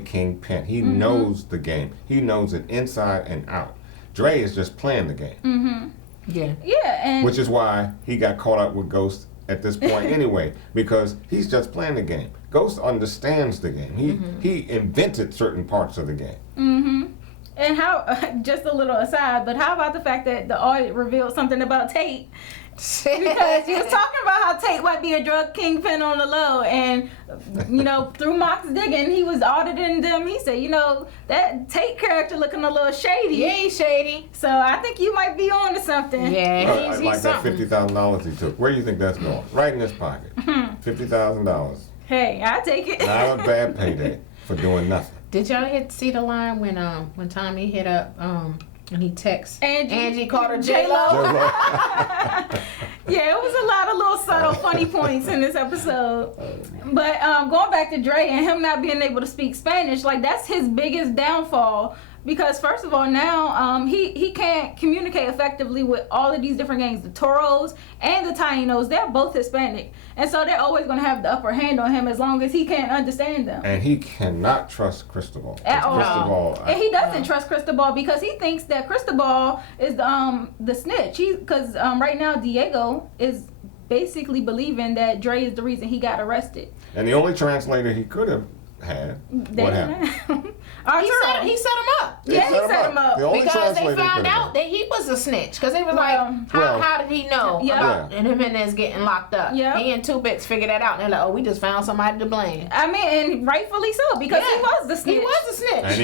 kingpin. He Mm-hmm. knows the game. He knows it inside and out. Dre is just playing the game, Mm-hmm. Yeah. Yeah, and which is why he got caught up with Ghost at this point anyway, because he's just playing the game. Ghost understands the game. He invented certain parts of the game. mm-hmm. And how? Just a little aside, but how about the fact that the audit revealed something about Tate? Because he was talking about how Tate might be a drug kingpin on the low, and through Mock's digging, he was auditing them. He said, that Tate character looking a little shady. Yeah, he's shady. So I think you might be on to something. Yeah, he's Like that something. $50,000 he took. Where do you think that's going? Right in his pocket. $50,000. Hey, I take it. Not a bad payday for doing nothing. Did y'all see the line when Tommy hit up And he texts. Angie called her J-Lo. J-Lo. Yeah, it was a lot of little subtle funny points in this episode. But going back to Dre and him not being able to speak Spanish, like that's his biggest downfall. Because first of all, now he can't communicate effectively with all of these different gangs. The Toros and the Tainos, they're both Hispanic. And so they're always going to have the upper hand on him as long as he can't understand them. And he cannot trust Cristobal. At all. Cristobal, And he doesn't trust Cristobal because he thinks that Cristobal is the snitch. Because right now Diego is basically believing that Dre is the reason he got arrested. And the only translator he could have had, what happened? Arturo. He set him up. Yeah, he set him up. The only Because they translator found could have out that he was a snitch. Because they was Well, like, how did he know Yeah. about Jimenez getting locked up? Yeah. He and Two Bits figured that out. And they're like, oh, we just found somebody to blame. I mean, and rightfully so because he was the snitch. He was a snitch. And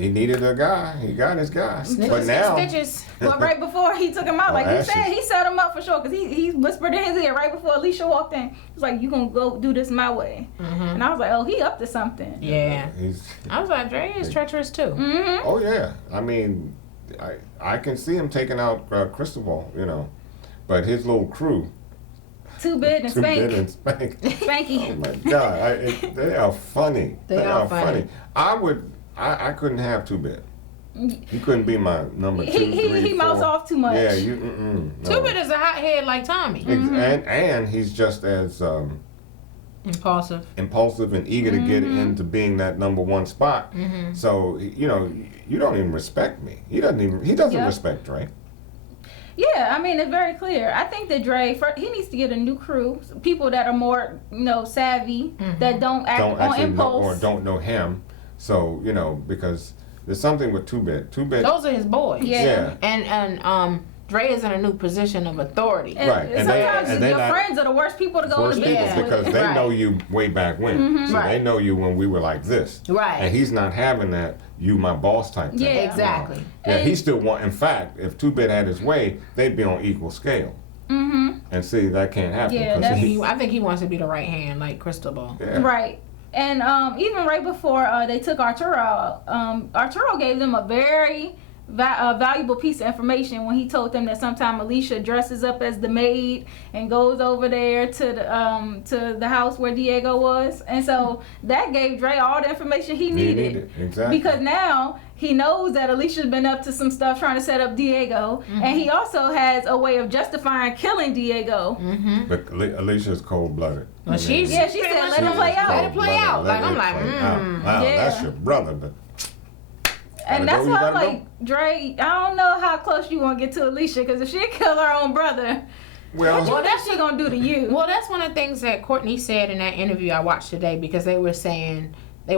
he needed a guy. He got his guy. Snitches But now, and stitches. But right before he took him out, like he Ashes. said, he set him up for sure because he whispered in his ear right before Alicia walked in. He was like, "You gonna go do this my way?" And I was like, "Oh, he up to something." Yeah. he's. I was like, Dre is treacherous too. Mm-hmm. Oh yeah. I mean, I can see him taking out Cristobal, but his little crew. Too big and Two Bit Spank. and Spank. Oh Spanky. my God, they are funny. They are funny. I couldn't have Two Bit. He couldn't be my number two, three, He mouths four. off too much. Yeah, no. Two Bit is a hothead like Tommy. And he's just as Impulsive. impulsive and eager to get into being that number one spot. So you don't even respect me. He doesn't Yep. respect Dre. Yeah, I mean it's very clear. I think that Dre, he needs to get a new crew, people that are more, savvy, that don't act Don't on actually know impulse. or don't know him. So because there's something with Two Bit. Those are his boys. Yeah. And Dre is in a new position of authority. And Right, and sometimes they're your not- friends are the worst people to go Worst to people business with. because they Right. know you way back when. So Right. they know you when we were like this. Right. And he's not having that you my boss type thing. Yeah. Exactly. Yeah, And- he still want. In fact, if Two Bit had his way, they'd be on equal scale. And see, that can't happen. Yeah, 'cause that's- he- I think he wants to be the right hand like Cristobal. yeah. Right. And even right before they took Arturo out, Arturo gave them a very valuable piece of information when he told them that sometime Alicia dresses up as the maid and goes over there to the house where Diego was. And so that gave Dre all the information he needed. Exactly. Because now he knows that Alicia's been up to some stuff trying to set up Diego. And he also has a way of justifying killing Diego. But Alicia's cold-blooded. Well, she's Yeah, she said, "Let him play out." Let it play out. Like, I'm like, Wow, Yeah. that's your brother, but. And Gotta that's go, why you I'm gotta like, Dre, I don't know how close you want to get to Alicia, because if she kill her own brother, Well, what is she going to do to you? Well, that's one of the things that Courtney said in that interview I watched today, because they were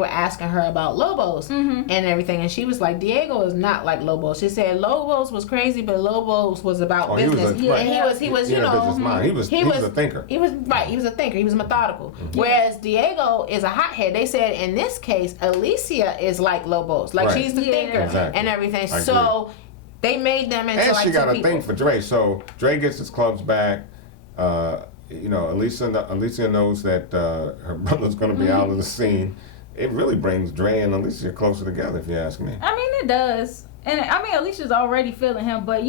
asking her about Lobos and everything, and she was like, Diego is not like Lobos. She said Lobos was crazy, but Lobos was about he was business. a- right. And he was, He had a business mind. He was a thinker. He was right. He was a thinker. He was methodical. Whereas Diego is a hothead. They said in this case, Alicia is like Lobos. Like Right. she's the Yeah. thinker Exactly. and everything. I So they made them into And like she two got a people. thing for Dre. So Dre gets his clubs back. Alicia knows that her brother's going to be out of the scene. It really brings Dre and Alicia closer together, if you ask me. I mean, it does. And I mean, Alicia's already feeling him, but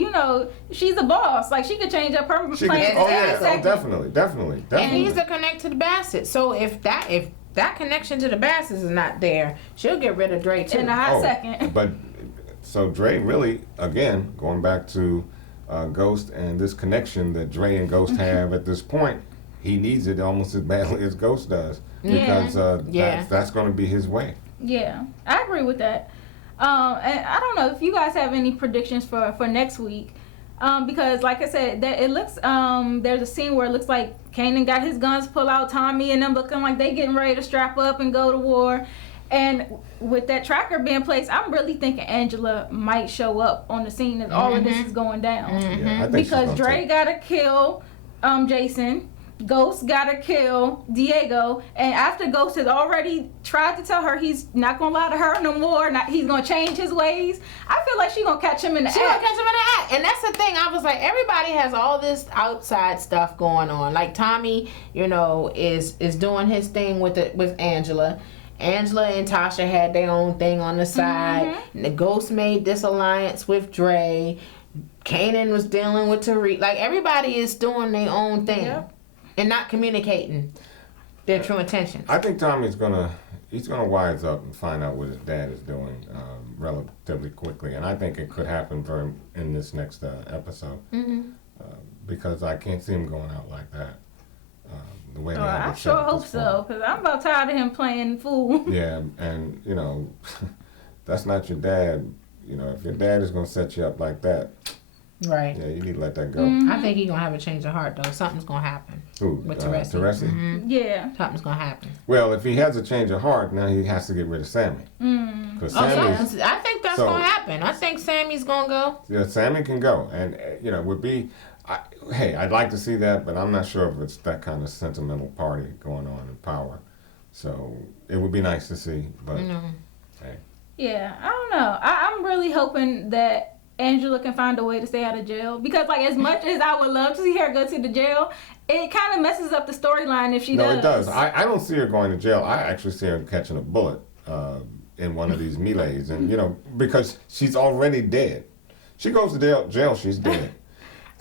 she's a boss. Like, she could change up her She plans can, oh every yeah, second. definitely. And he's the connect to the Bassett. So if that connection to the Bassett is not there, she'll get rid of Dre too. In a hot second. But so Dre really, again, going back to Ghost and this connection that Dre and Ghost have at this point, he needs it almost as badly as Ghost does. Because that's going to be his way. Yeah, I agree with that. And I don't know if you guys have any predictions for next week. Because like I said, it looks there's a scene where it looks like Kanan got his guns pull out, Tommy and them looking like they getting ready to strap up and go to war. And with that tracker being placed, I'm really thinking Angela might show up on the scene as all of this is going down. Yeah, I think Because so, Dre too. gotta kill Jason. Ghost gotta kill Diego, and after Ghost has already tried to tell her he's not gonna lie to her no more, he's gonna change his ways, I feel like she's gonna catch him in the She gonna act. catch him in the act. And that's the thing. I was like, everybody has all this outside stuff going on. Like Tommy, is doing his thing with Angela. Angela and Tasha had their own thing on the side. The Ghost made this alliance with Dre. Kanan was dealing with Tariq. Like, everybody is doing their own thing and not communicating their true intentions. I think Tommy's he's gonna wise up and find out what his dad is doing relatively quickly, and I think it could happen in this next episode because I can't see him going out like that. The way I sure hope so, because I'm about tired of him playing fool. Yeah, and you know, that's not your dad. You know, if your dad is gonna set you up like that, right? Yeah, you need to let that go. I think he's gonna have a change of heart though. Something's gonna happen. Who? With Teresi? Teresi? Yeah. Something's gonna happen. Well, if he has a change of heart, now he has to get rid of Sammy. Because Sammy's. I think that's gonna happen. I think Sammy's gonna go. Yeah, Sammy can go, and you know, would be. Hey, I'd like to see that, but I'm not sure if it's that kind of sentimental party going on in Power. So it would be nice to see, but hey. Yeah, I don't know. I'm really hoping that Angela can find a way to stay out of jail, because like as much as I would love to see her go to the jail, it kind of messes up the storyline if she does. No, it does. I don't see her going to jail. I actually see her catching a bullet in one of these melees, and you know, because she's already dead. She goes to jail, she's dead.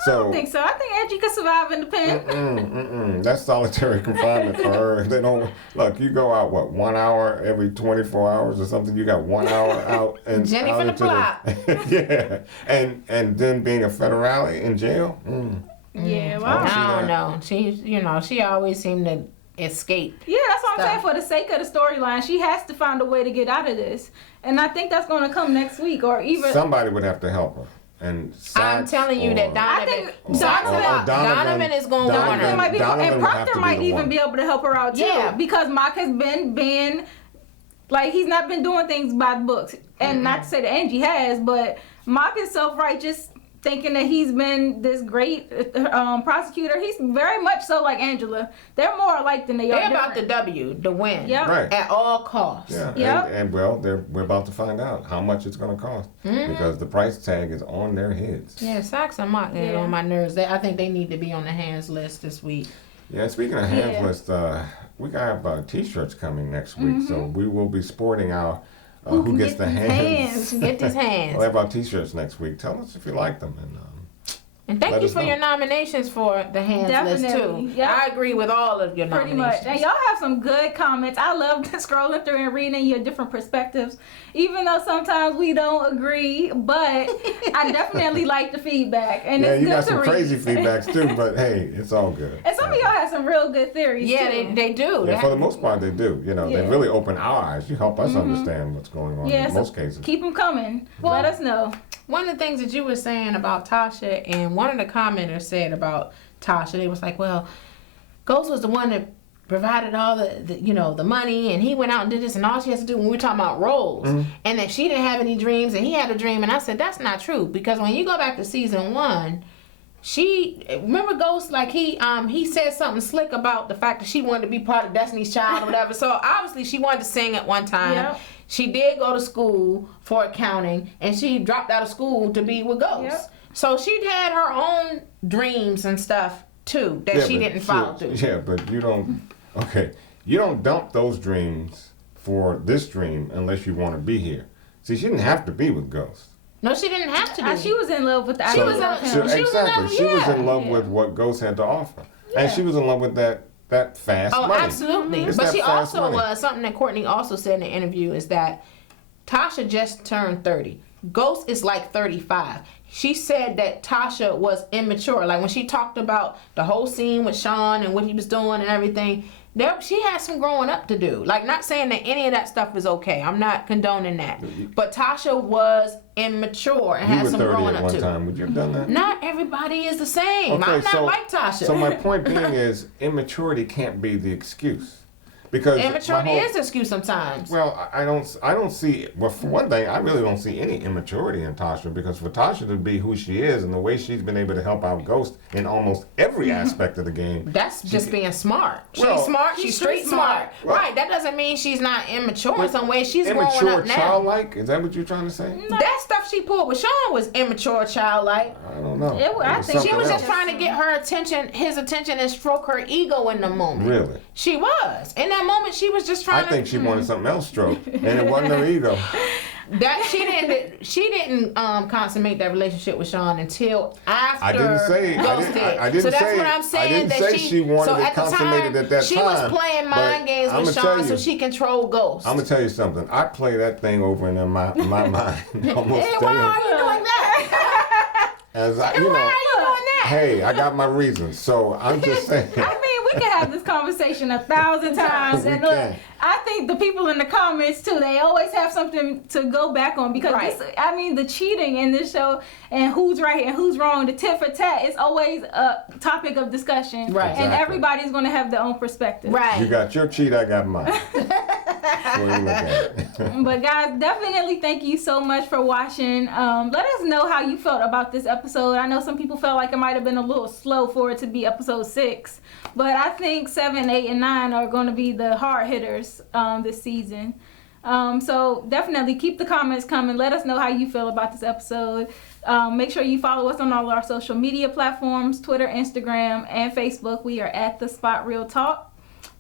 I don't think so. I think Angie could survive in the pen. That's solitary confinement for her. They don't look. You go out 1 hour every 24 hours or something. You got 1 hour out and Jenny out from the into block. yeah, and then being a federale in jail. Yeah, well, I don't know. She always seemed to escape. Yeah, that's what I'm saying. For the sake of the storyline, she has to find a way to get out of this, and I think that's going to come next week or even somebody would have to help her. And I'm telling you that Donovan is going to want her. And Proctor might even be able to help her out too. Yeah, because Mark has been like, he's not been doing things by the books. And not to say that Angie has, but Mark is self-righteous, thinking that he's been this great prosecutor. He's very much so like Angela. They're more alike than they are. They're about the W, the win, right. At all costs. Yeah, and well, we're about to find out how much it's going to cost because the price tag is on their heads. Yeah, Sachs and Mark get on my nerves. I think they need to be on the hands list this week. Yeah, speaking of hands list, we got T-shirts coming next week, so we will be sporting our who gets the hands. Get these hands. We'll have our T-shirts next week. Tell us if you like them. And thank you for your nominations for the hands list too. Yep. I agree with all of your nominations. Pretty much. And y'all have some good comments. I love scrolling through and reading your different perspectives, even though sometimes we don't agree. But I definitely like the feedback. And it's you good got some to read. crazy feedbacks too, but hey, it's all good. And some of y'all have some real good theories too. They do. Yeah, for the most part they do. You know, they really open our eyes. You help us understand what's going on in most cases. Keep them coming. Let us know. One of the things that you were saying about Tasha, and one of the commenters said about Tasha, they was like, well, Ghost was the one that provided all the money, and he went out and did this, and all she has to do when we were talking about roles, and that she didn't have any dreams, and he had a dream, and I said, that's not true, because when you go back to season 1, remember Ghost, like he said something slick about the fact that she wanted to be part of Destiny's Child or whatever, so obviously she wanted to sing at one time. Yep. She did go to school for accounting, and she dropped out of school to be with Ghost. Yep. So she had her own dreams and stuff too that she didn't follow through. Yeah, but you don't dump those dreams for this dream unless you want to be here. See, she didn't have to be with Ghost. No, she didn't have to be. She was in love with the idea of him. She was in love with what Ghost had to offer. Yeah. And she was in love with that fast money. Oh, absolutely. But she also was, something that Courtney also said in the interview is that Tasha just turned 30. Ghost is like 35. She said that Tasha was immature. Like when she talked about the whole scene with Sean and what he was doing and everything, she had some growing up to do. Like, not saying that any of that stuff is okay. I'm not condoning that. But Tasha was immature and had some growing up to do. You were 30 at one time. Would you have done that? Not everybody is the same. Okay, I'm not like Tasha. So my point being is immaturity can't be the excuse. Because immaturity is an excuse sometimes. Well, I don't see. Well, for one thing, I really don't see any immaturity in Tasha, because for Tasha to be who she is and the way she's been able to help out Ghost in almost every aspect of the game, that's just being smart. She's smart. She's street smart. Well, right. That doesn't mean she's not immature in some way. She's growing up now. Immature, childlike. Is that what you're trying to say? No. That stuff she pulled with Sean was immature, childlike. I don't know. I think she was just trying to get his attention, and stroke her ego in the moment. Really? She was in that that moment, she was just trying I think she wanted something else stroked, and it wasn't her ego. That she didn't consummate that relationship with Sean until after I didn't say. Ghost did. I didn't so that's say. what I'm saying. I didn't that say she wanted it consummated at that time. She was playing mind games with Sean, so she controlled Ghost. I'm gonna tell you something. I play that thing over in my mind almost Hey, daily. why are you doing that? As I, Why are you doing that? Hey, I got my reasons, so I'm just saying. I mean, we can have this conversation 1,000 times. We And look, can. I think the people in the comments too, they always have something to go back on because Right. the cheating in this show and who's right and who's wrong, the tit for tat is always a topic of discussion. Right. And Exactly. everybody's going to have their own perspective. Right. You got your cheat, I got mine. That's the way you look at it. But guys, definitely thank you so much for watching. Let us know how you felt about this episode. I know some people felt like it might have been a little slow for it to be episode 6, but I think 7, 8, and 9 are going to be the hard hitters this season. So definitely keep the comments coming. Let us know how you feel about this episode. Make sure you follow us on all our social media platforms, Twitter, Instagram, and Facebook. We are at The Spot Real Talk.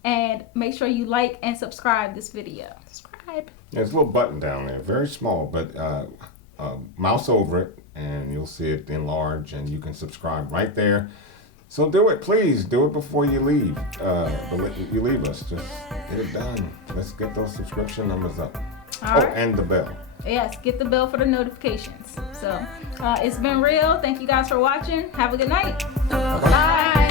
And make sure you like and subscribe this video. Subscribe. There's a little button down there, very small, but mouse over it and you'll see it enlarge and you can subscribe right there. So do it, please. Do it before you leave. You leave us. Just get it done. Let's get those subscription numbers up. All right. And the bell. Yes, get the bell for the notifications. So it's been real. Thank you guys for watching. Have a good night. Bye.